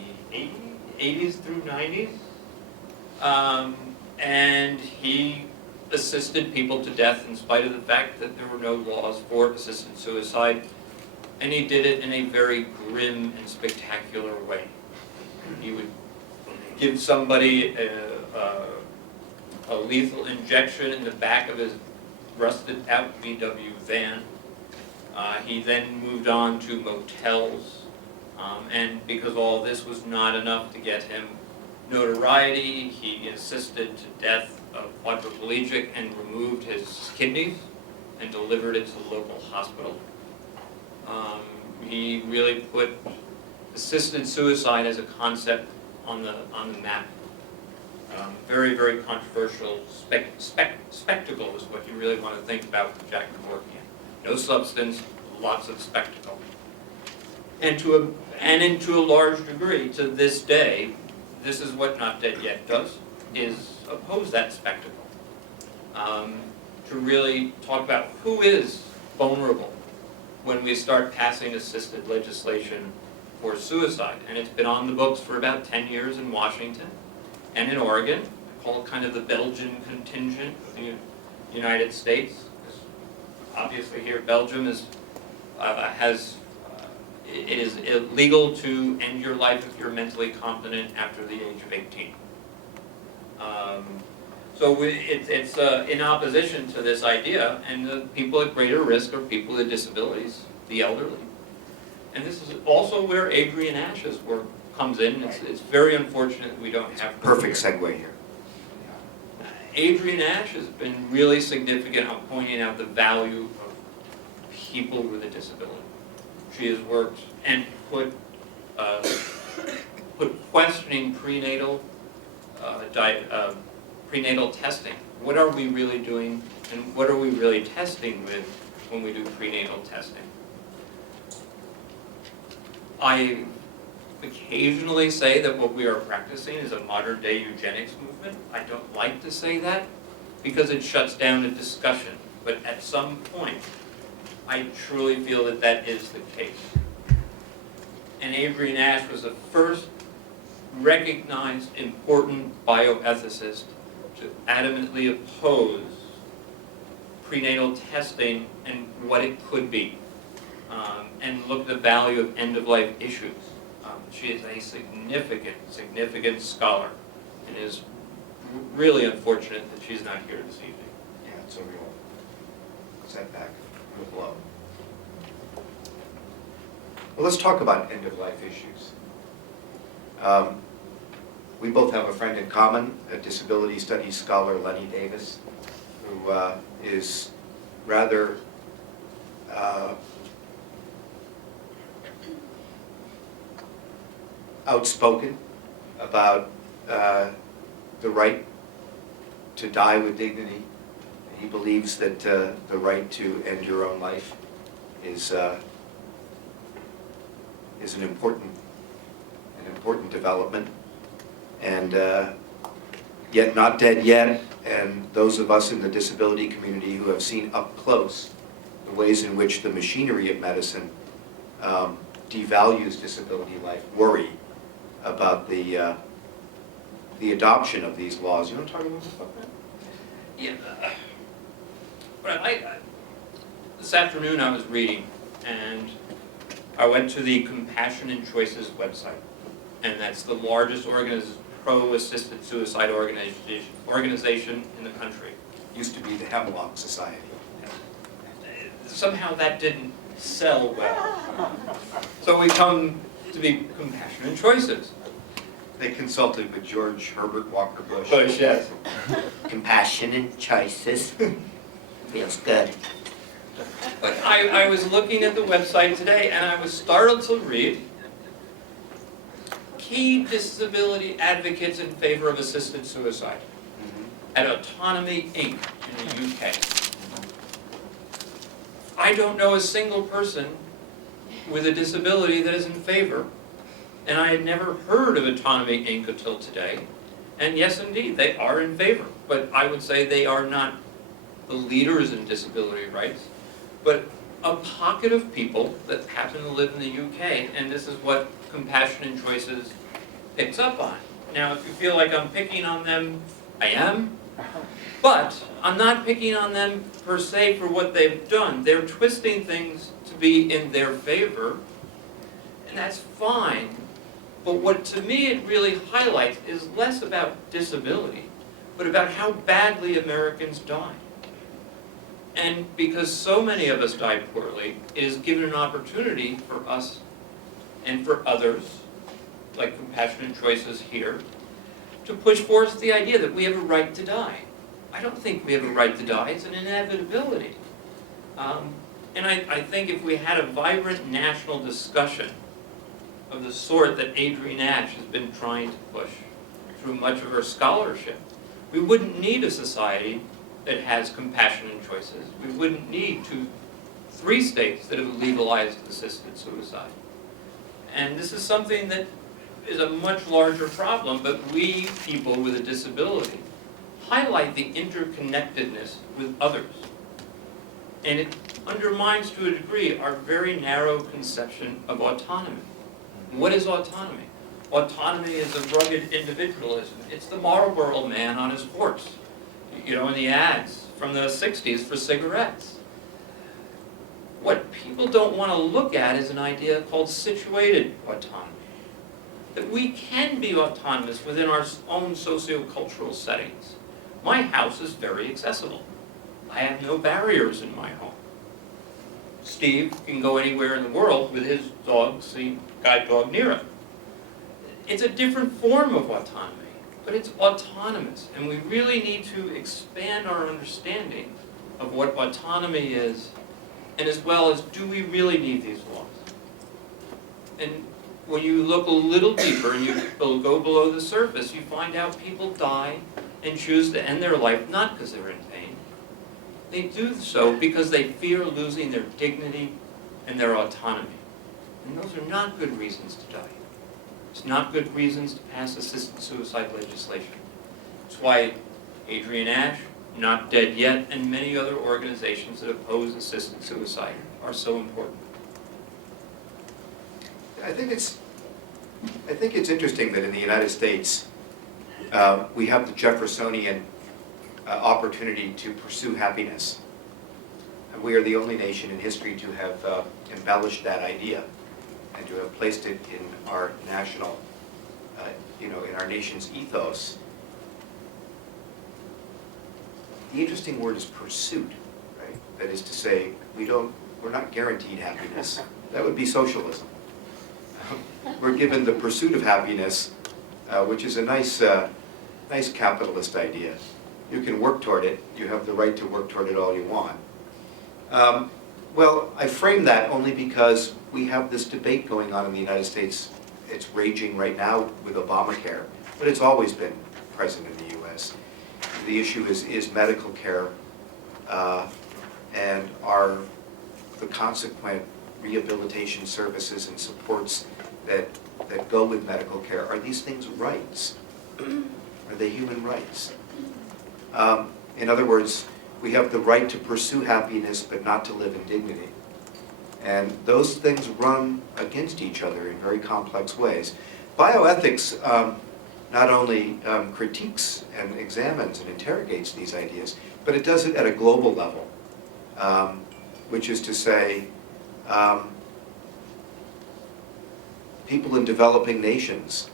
80s through 90s, and he assisted people to death in spite of the fact that there were no laws for assisted suicide, and he did it in a very grim and spectacular way. He would give somebody a lethal injection in the back of his rusted out VW van. He then moved on to motels, and because all this was not enough to get him notoriety, he assisted to death of quadriplegic and removed his kidneys and delivered it to the local hospital. He really put assisted suicide as a concept on the map. Very, very controversial spectacle is what you really want to think about with Jack Kevorkian. No substance, lots of spectacle. And to a large degree, to this day, this is what Not Dead Yet does, is oppose that spectacle. To really talk about who is vulnerable when we start passing assisted legislation for suicide. And it's been on the books for about 10 years in Washington and in Oregon, called kind of the Belgian contingent of the United States. Obviously here, Belgium is, it is illegal to end your life if you're mentally competent after the age of 18. So it's in opposition to this idea, and the people at greater risk are people with disabilities, the elderly. And this is also where Adrienne Asch's work comes in. It's very unfortunate that we don't have Perfect segue here. Adrienne Asch has been really significant on pointing out the value of people with a disability. She has worked and put questioning prenatal testing. What are we really doing, and what are we really testing with when we do prenatal testing? I occasionally say that what we are practicing is a modern-day eugenics movement. I don't like to say that because it shuts down a discussion. But at some point, I truly feel that that is the case. And Adrienne Asch was the first recognized important bioethicist to adamantly oppose prenatal testing and what it could be, and look at the value of end-of-life issues. She is a significant scholar, and it is really unfortunate that she's not here this evening. Yeah, it's a real setback, real blow. Well, let's talk about end-of-life issues. We both have a friend in common, a disability studies scholar, Lenny Davis, who is rather outspoken about the right to die with dignity. He believes that the right to end your own life is an important development, and yet not dead yet. And those of us in the disability community who have seen up close the ways in which the machinery of medicine devalues disability life worry about the adoption of these laws. You want to talk a little bit about that? Yeah. This afternoon I was reading, and I went to the Compassion and Choices website, and that's the largest pro-assisted suicide organization in the country. Used to be the Hemlock Society. Somehow that didn't sell well. So we come to be Compassion and Choices. They consulted with George Herbert Walker Bush. Bush, yes. Compassion and choices. Feels good. But I was looking at the website today, and I was startled to read key disability advocates in favor of assisted suicide at Autonomy Inc. in the UK. I don't know a single person with a disability that is in favor, and I had never heard of Autonomy Inc. until today. And yes, indeed, they are in favor, but I would say they are not the leaders in disability rights, but a pocket of people that happen to live in the UK, and this is what Compassion and Choices picks up on. Now, if you feel like I'm picking on them, I am, but I'm not picking on them per se for what they've done. They're twisting things to be in their favor, and that's fine. But what to me it really highlights is less about disability, but about how badly Americans die. And because so many of us die poorly, it is given an opportunity for us and for others, like Compassion and Choices here, to push forth the idea that we have a right to die. I don't think we have a right to die, it's an inevitability. And I think if we had a vibrant national discussion of the sort that Adrienne Asch has been trying to push through much of her scholarship, we wouldn't need a society that has compassion and choices. We wouldn't need 3 states that have legalized assisted suicide. And this is something that is a much larger problem, but we, people with a disability, highlight the interconnectedness with others. And it undermines, to a degree, our very narrow conception of autonomy. What is autonomy? Autonomy is a rugged individualism. It's the Marlboro man on his horse, you know, in the ads from the 60s for cigarettes. What people don't want to look at is an idea called situated autonomy. That we can be autonomous within our own sociocultural settings. My house is very accessible. I have no barriers in my home. Steve can go anywhere in the world with his dog, see guide dog Nero. It's a different form of autonomy, but it's autonomous, and we really need to expand our understanding of what autonomy is, and as well as, do we really need these laws? And when you look a little deeper and you go below the surface, you find out people die and choose to end their life not because they're in pain. They do so because they fear losing their dignity and their autonomy. And those are not good reasons to die. It's not good reasons to pass assisted suicide legislation. It's why Adrienne Asch, Not Dead Yet, and many other organizations that oppose assisted suicide are so important. I think it's interesting that in the United States, we have the Jeffersonian opportunity to pursue happiness. And we are the only nation in history to have embellished that idea and to have placed it in our national, in our nation's ethos. The interesting word is pursuit, right? That is to say, we're not guaranteed happiness. That would be socialism. We're given the pursuit of happiness, which is a nice capitalist idea. You can work toward it. You have the right to work toward it all you want. Well, I frame that only because we have this debate going on in the United States. It's raging right now with Obamacare, but it's always been present in the U.S. The issue is medical care and the consequent rehabilitation services and supports that go with medical care. Are these things rights? Are they human rights? In other words, we have the right to pursue happiness but not to live in dignity. And those things run against each other in very complex ways. Bioethics not only critiques and examines and interrogates these ideas, but it does it at a global level, which is to say, people in developing nations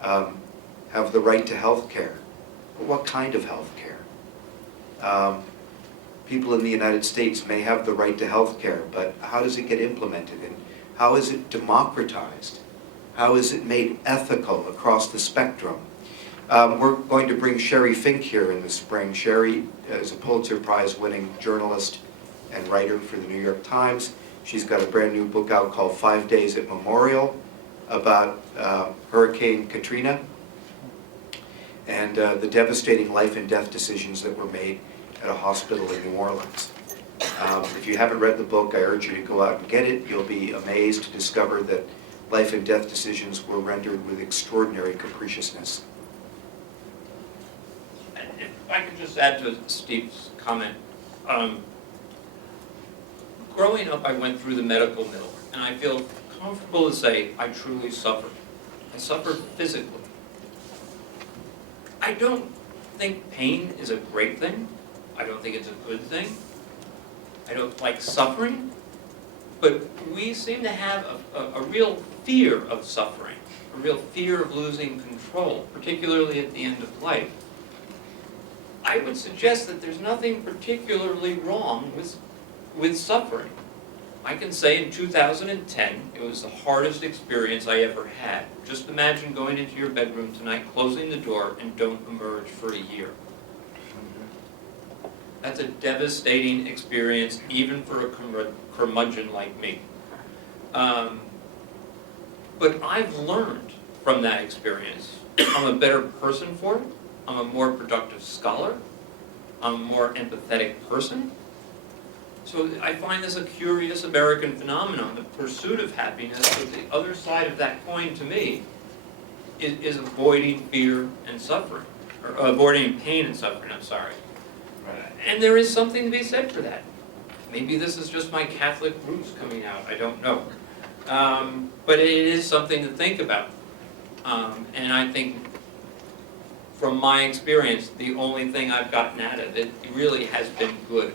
have the right to health care. But what kind of health care? People in the United States may have the right to health care, but how does it get implemented, and how is it democratized? How is it made ethical across the spectrum? We're going to bring Sherry Fink here in the spring. Sherry is a Pulitzer Prize winning journalist and writer for the New York Times. She's got a brand new book out called 5 Days at Memorial about Hurricane Katrina and the devastating life and death decisions that were made at a hospital in New Orleans. If you haven't read the book, I urge you to go out and get it. You'll be amazed to discover that life and death decisions were rendered with extraordinary capriciousness. And if I could just add to Steve's comment, growing up I went through the medical mill, and I feel comfortable to say I truly suffered. I suffered physically. I don't think pain is a great thing. I don't think it's a good thing. I don't like suffering, but we seem to have a real fear of suffering, a real fear of losing control, particularly at the end of life. I would suggest that there's nothing particularly wrong with suffering. I can say in 2010, it was the hardest experience I ever had. Just imagine going into your bedroom tonight, closing the door, and don't emerge for a year. That's a devastating experience, even for a curmudgeon like me. But I've learned from that experience. I'm a better person for it. I'm a more productive scholar. I'm a more empathetic person. So I find this a curious American phenomenon, the pursuit of happiness, but the other side of that coin to me is avoiding fear and suffering, or avoiding pain and suffering, I'm sorry. And there is something to be said for that. Maybe this is just my Catholic roots coming out, I don't know. But it is something to think about. And I think, from my experience, the only thing I've gotten out of it really has been good.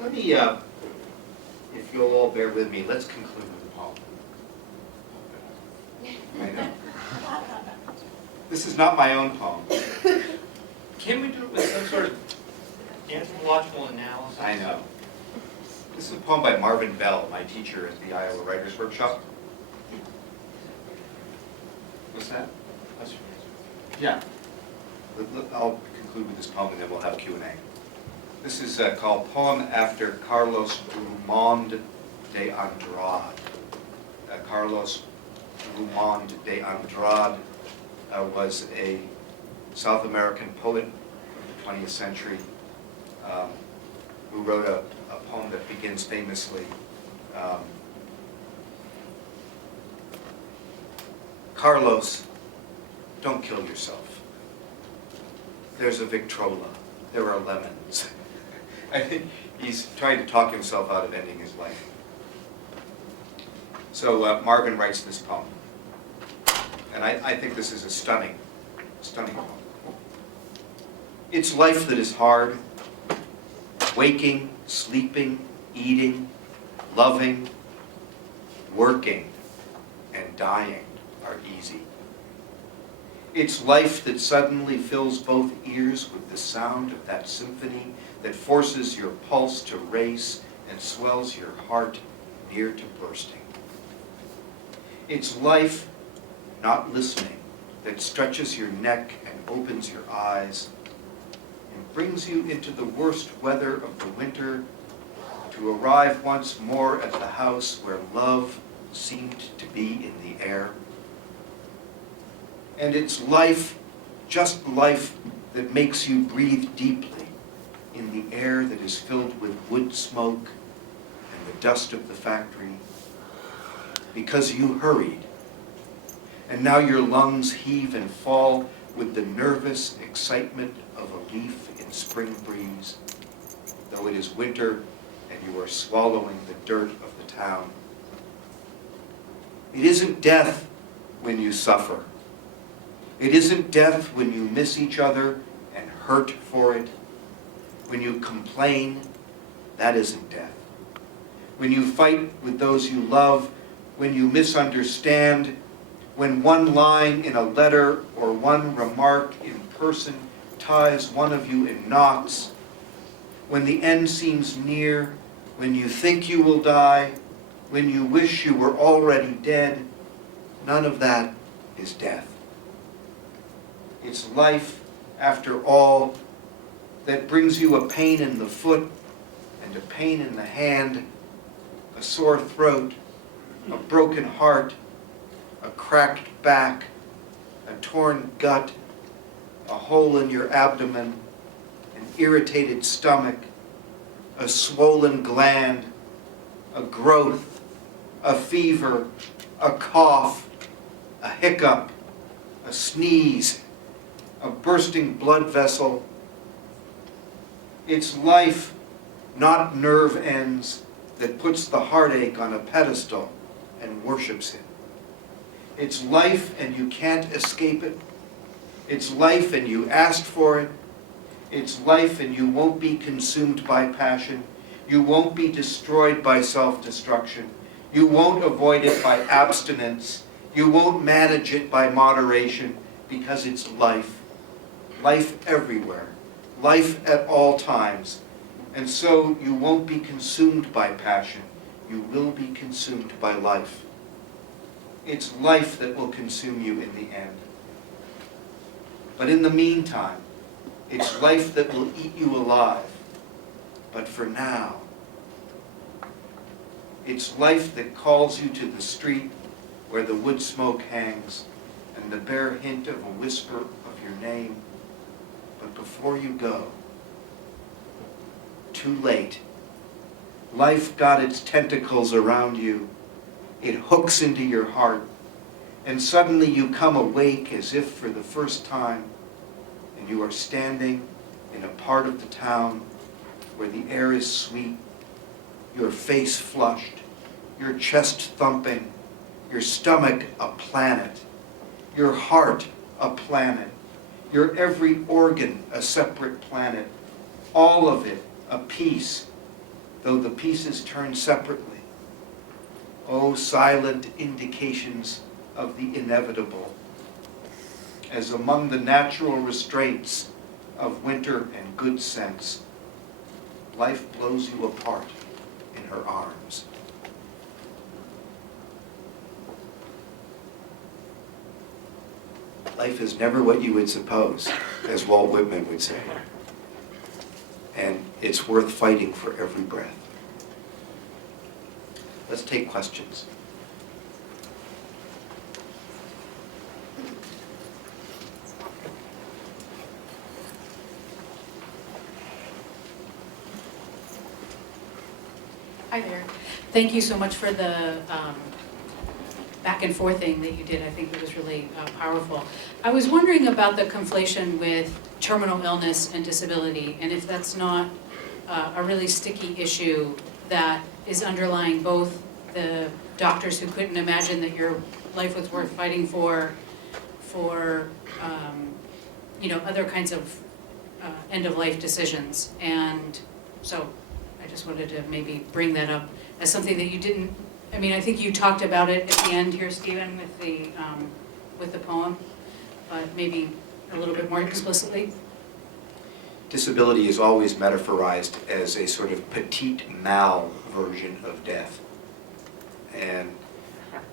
Let me, if you'll all bear with me, let's conclude with a poem. I know. This is not my own poem. Can we do it with some sort of anthropological analysis? I know. This is a poem by Marvin Bell, my teacher at the Iowa Writers Workshop. What's that? That's your answer. Yeah. I'll conclude with this poem and then we'll have Q&A. This is called Poem After Carlos Drummond de Andrade. Carlos Drummond de Andrade was a South American poet of the 20th century who wrote a poem that begins famously, Carlos, don't kill yourself. There's a Victrola. There are lemons. I think he's trying to talk himself out of ending his life. So Marvin writes this poem. And I think this is a stunning poem. It's life that is hard. Waking, sleeping, eating, loving, working, and dying are easy. It's life that suddenly fills both ears with the sound of that symphony that forces your pulse to race and swells your heart near to bursting. It's life, not listening, that stretches your neck and opens your eyes and brings you into the worst weather of the winter to arrive once more at the house where love seemed to be in the air. And it's life, just life, that makes you breathe deeply in the air that is filled with wood smoke and the dust of the factory, because you hurried. And now your lungs heave and fall with the nervous excitement of a leaf in spring breeze, though it is winter and you are swallowing the dirt of the town. It isn't death when you suffer. It isn't death when you miss each other and hurt for it. When you complain, that isn't death. When you fight with those you love, when you misunderstand, when one line in a letter or one remark in person ties one of you in knots, when the end seems near, when you think you will die, when you wish you were already dead, none of that is death. It's life, after all, that brings you a pain in the foot and a pain in the hand, a sore throat, a broken heart, a cracked back, a torn gut, a hole in your abdomen, an irritated stomach, a swollen gland, a growth, a fever, a cough, a hiccup, a sneeze, a bursting blood vessel. It's life, not nerve ends, that puts the heartache on a pedestal and worships it. It's life and you can't escape it. It's life and you asked for it. It's life and you won't be consumed by passion. You won't be destroyed by self-destruction. You won't avoid it by abstinence. You won't manage it by moderation, because it's life. Life everywhere. Life at all times. And so you won't be consumed by passion. You will be consumed by life. It's life that will consume you in the end. But in the meantime, it's life that will eat you alive. But for now, it's life that calls you to the street where the wood smoke hangs and the bare hint of a whisper of your name. But before you go, too late, life got its tentacles around you. It hooks into your heart, and suddenly you come awake as if for the first time, and you are standing in a part of the town where the air is sweet, your face flushed, your chest thumping, your stomach a planet, your heart a planet, your every organ a separate planet, all of it a piece, though the pieces turn separately. Oh, silent indications of the inevitable, as among the natural restraints of winter and good sense, life blows you apart in her arms. Life is never what you would suppose, as Walt Whitman would say. And it's worth fighting for every breath. Let's take questions. Hi there. Thank you so much for the back and forth thing that you did. I think it was really powerful. I was wondering about the conflation with terminal illness and disability, and if that's not a really sticky issue that is underlying both the doctors who couldn't imagine that your life was worth fighting for, for, other kinds of end-of-life decisions. And so I just wanted to maybe bring that up as something that you didn't, I think you talked about it at the end here, Stephen, with the poem, but maybe a little bit more explicitly. Disability is always metaphorized as a sort of petite mal version of death. And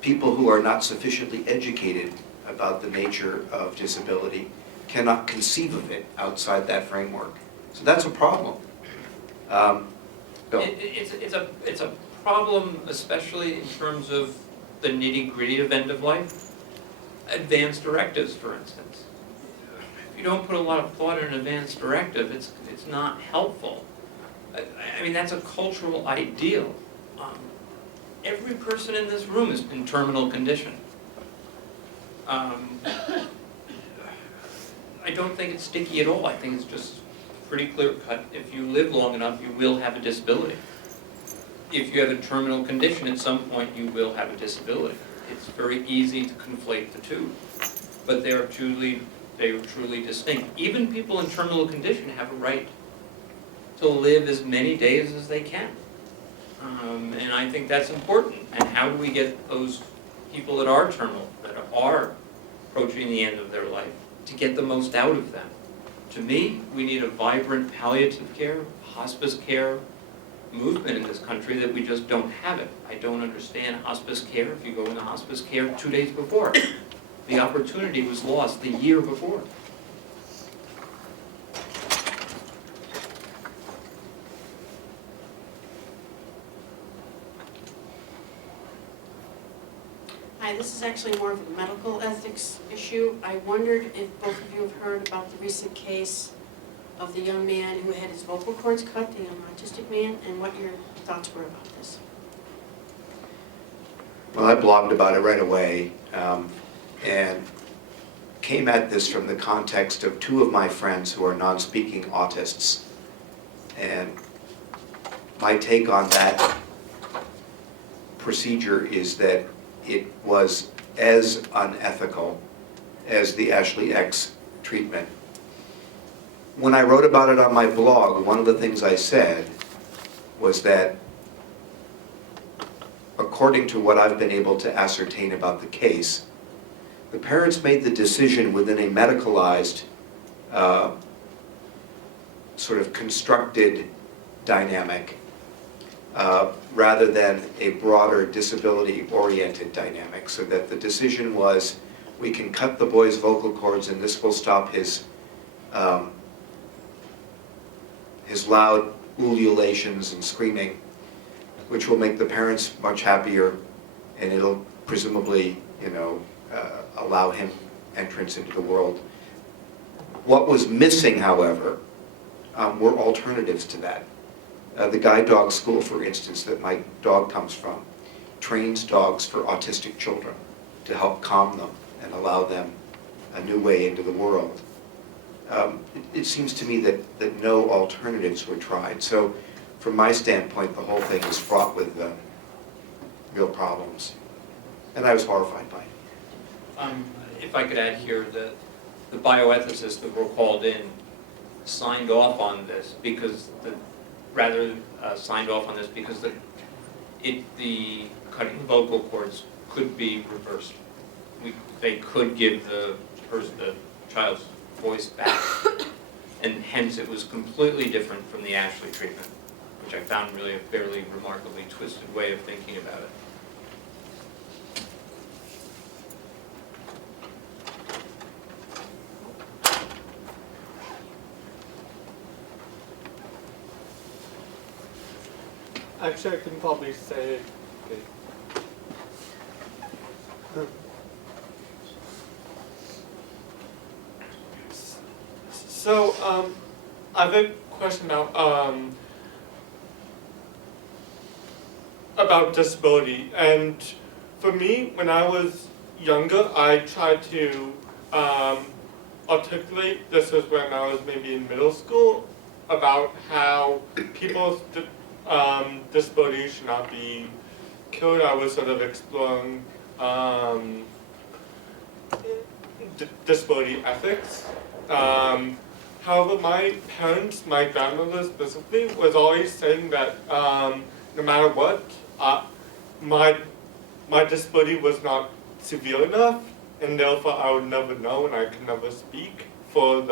people who are not sufficiently educated about the nature of disability cannot conceive of it outside that framework. So that's a problem. Bill? It's a problem, especially in terms of the nitty-gritty of end of life. Advance directives, for instance. If you don't put a lot of thought in an advance directive, it's not helpful. That's a cultural ideal. Every person in this room is in terminal condition. I don't think it's sticky at all. I think it's just pretty clear cut. If you live long enough, you will have a disability. If you have a terminal condition, at some point you will have a disability. It's very easy to conflate the two, but they are truly distinct. Even people in terminal condition have a right to live as many days as they can. And I think that's important. And how do we get those people that are terminal, that are approaching the end of their life, to get the most out of them? To me, we need a vibrant palliative care, hospice care movement in this country that we just don't have it. I don't understand hospice care. If you go into hospice care 2 days before, the opportunity was lost the year before. Hi, this is actually more of a medical ethics issue. I wondered if both of you have heard about the recent case of the young man who had his vocal cords cut, the young autistic man, and what your thoughts were about this. Well, I blogged about it right away and came at this from the context of two of my friends who are non-speaking autists. And my take on that procedure is that it was as unethical as the Ashley X treatment. When I wrote about it on my blog, one of the things I said was that according to what I've been able to ascertain about the case, the parents made the decision within a medicalized, sort of constructed dynamic, rather than a broader disability-oriented dynamic, so that the decision was, we can cut the boy's vocal cords and this will stop his loud ululations and screaming, which will make the parents much happier, and it'll presumably, allow him entrance into the world. What was missing, however, were alternatives to that. The guide dog school, for instance, that my dog comes from, trains dogs for autistic children to help calm them and allow them a new way into the world. It seems to me that no alternatives were tried. So from my standpoint, the whole thing is fraught with real problems. And I was horrified by it. If I could add here, the bioethicists that were called in signed off on this because the cutting vocal cords could be reversed. They could give the child's voice back, and hence it was completely different from the Ashley treatment, which I found really a fairly remarkably twisted way of thinking about it. Actually, I can probably say, so I have a question about disability. And for me, when I was younger, I tried to articulate, this was when I was maybe in middle school, about how people's disabilities should not be killed. I was sort of exploring disability ethics. However, my parents, my grandmother specifically, was always saying that no matter what, my disability was not severe enough, and therefore I would never know and I could never speak for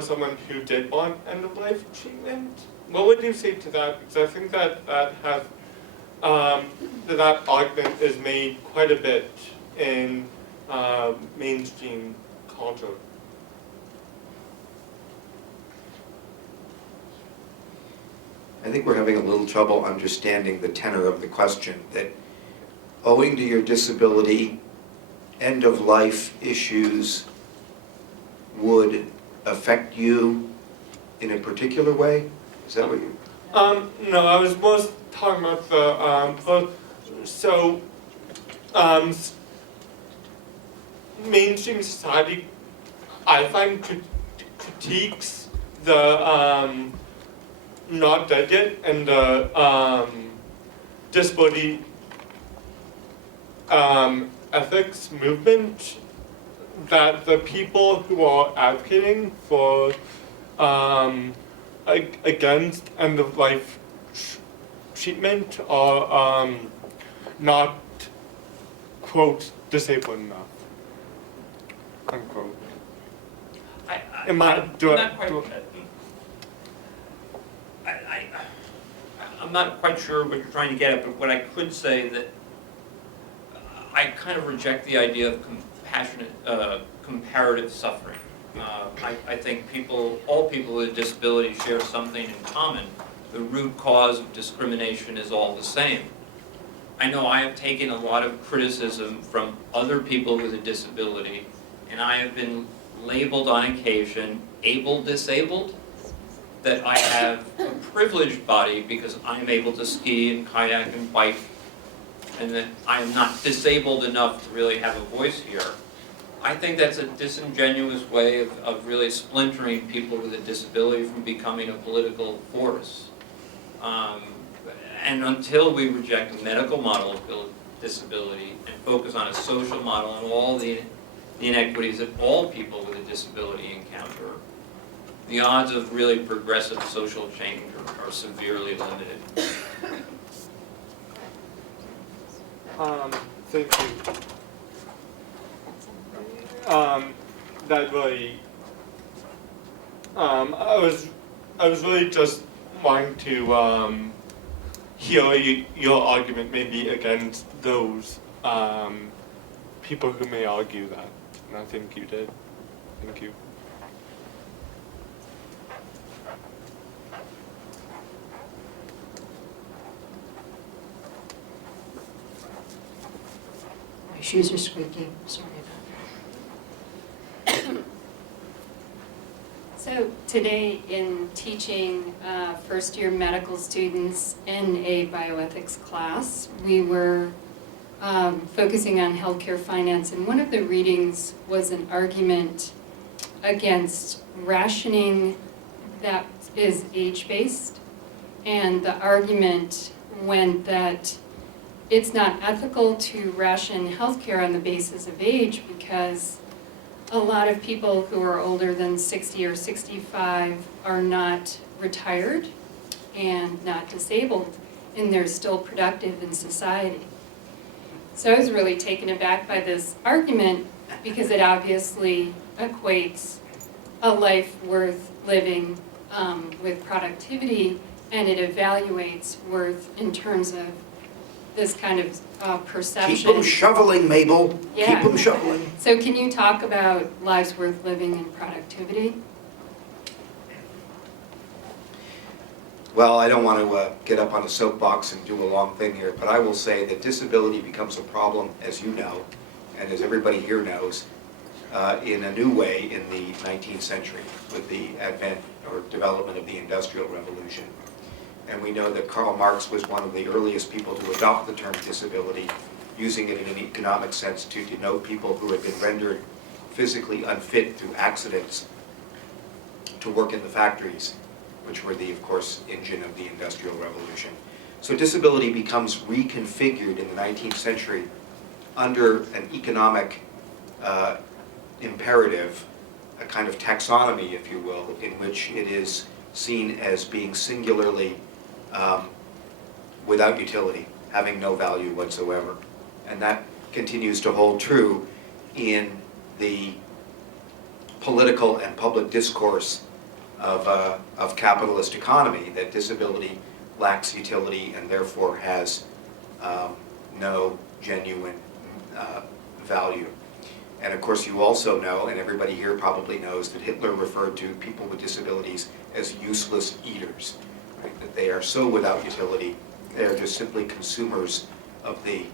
someone who did want end-of-life treatment. What would you say to that? Because I think that that argument is made quite a bit in mainstream culture. I think we're having a little trouble understanding the tenor of the question, that owing to your disability, end-of-life issues would affect you in a particular way? Is that what you... No, I was most talking about the, mainstream society, I find, critiques the not dead yet and the disability ethics movement, that the people who are advocating for against end-of-life treatment are not, quote, disabled enough, unquote. I'm not quite sure what you're trying to get at, but what I could say that I kind of reject the idea of comparative suffering. I think all people with a disability share something in common. The root cause of discrimination is all the same. I know I have taken a lot of criticism from other people with a disability, and I have been labeled on occasion able-disabled, that I have a privileged body because I'm able to ski and kayak and bike, and that I am not disabled enough to really have a voice here. I think that's a disingenuous way of really splintering people with a disability from becoming a political force. And until we reject a medical model of disability and focus on a social model and all the inequities that all people with a disability encounter, the odds of really progressive social change are severely limited. Thank you. That really, I was really just wanting to hear your argument maybe against those people who may argue that, and I think you did. Thank you. My shoes are squeaking, sorry about that. So today in teaching first-year medical students in a bioethics class, we were focusing on healthcare finance, and one of the readings was an argument against rationing that is age-based, and the argument went that it's not ethical to ration healthcare on the basis of age because a lot of people who are older than 60 or 65 are not retired and not disabled, and they're still productive in society. So I was really taken aback by this argument because it obviously equates a life worth living with productivity, and it evaluates worth in terms of this kind of perception. Keep them shoveling, Mabel. Yeah. Keep them shoveling. So can you talk about lives worth living and productivity? Well, I don't want to get up on a soapbox and do a long thing here, but I will say that disability becomes a problem, as you know, and as everybody here knows, in a new way in the 19th century with the advent or development of the Industrial Revolution. And we know that Karl Marx was one of the earliest people to adopt the term disability, using it in an economic sense to denote people who had been rendered physically unfit through accidents to work in the factories, which were the, of course, engine of the Industrial Revolution. So disability becomes reconfigured in the 19th century under an economic imperative, a kind of taxonomy, if you will, in which it is seen as being singularly without utility, having no value whatsoever. And that continues to hold true in the political and public discourse of capitalist economy, that disability lacks utility and therefore has no genuine value. And of course you also know, and everybody here probably knows, that Hitler referred to people with disabilities as useless eaters, right? That they are so without utility, they are just simply consumers of the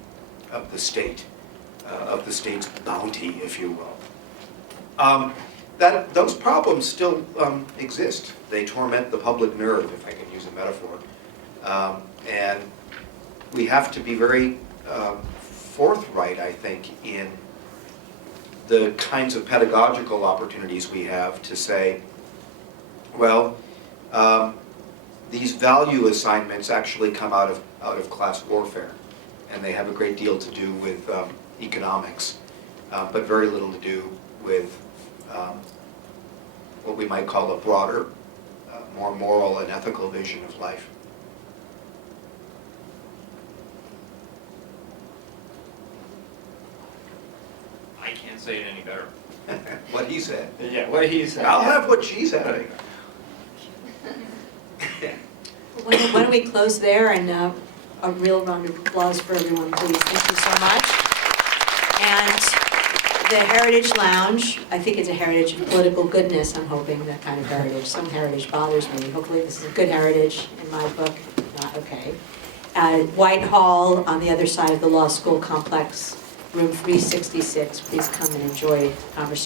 state, of the state's bounty, if you will. Those problems still exist. They torment the public nerve, if I can use a metaphor. And we have to be very forthright, I think, in the kinds of pedagogical opportunities we have to say, well, these value assignments actually come out of class warfare, and they have a great deal to do with economics, but very little to do with what we might call a broader, more moral and ethical vision of life. I can't say it any better. What he said. Yeah, what he said. I'll have what she said. Why don't we close there, and a real round of applause for everyone, please. Thank you so much. And the Heritage Lounge, I think it's a heritage of political goodness, I'm hoping, that kind of heritage. Some heritage bothers me. Hopefully this is a good heritage in my book. Not okay. Whitehall, on the other side of the law school complex, room 366. Please come and enjoy conversation.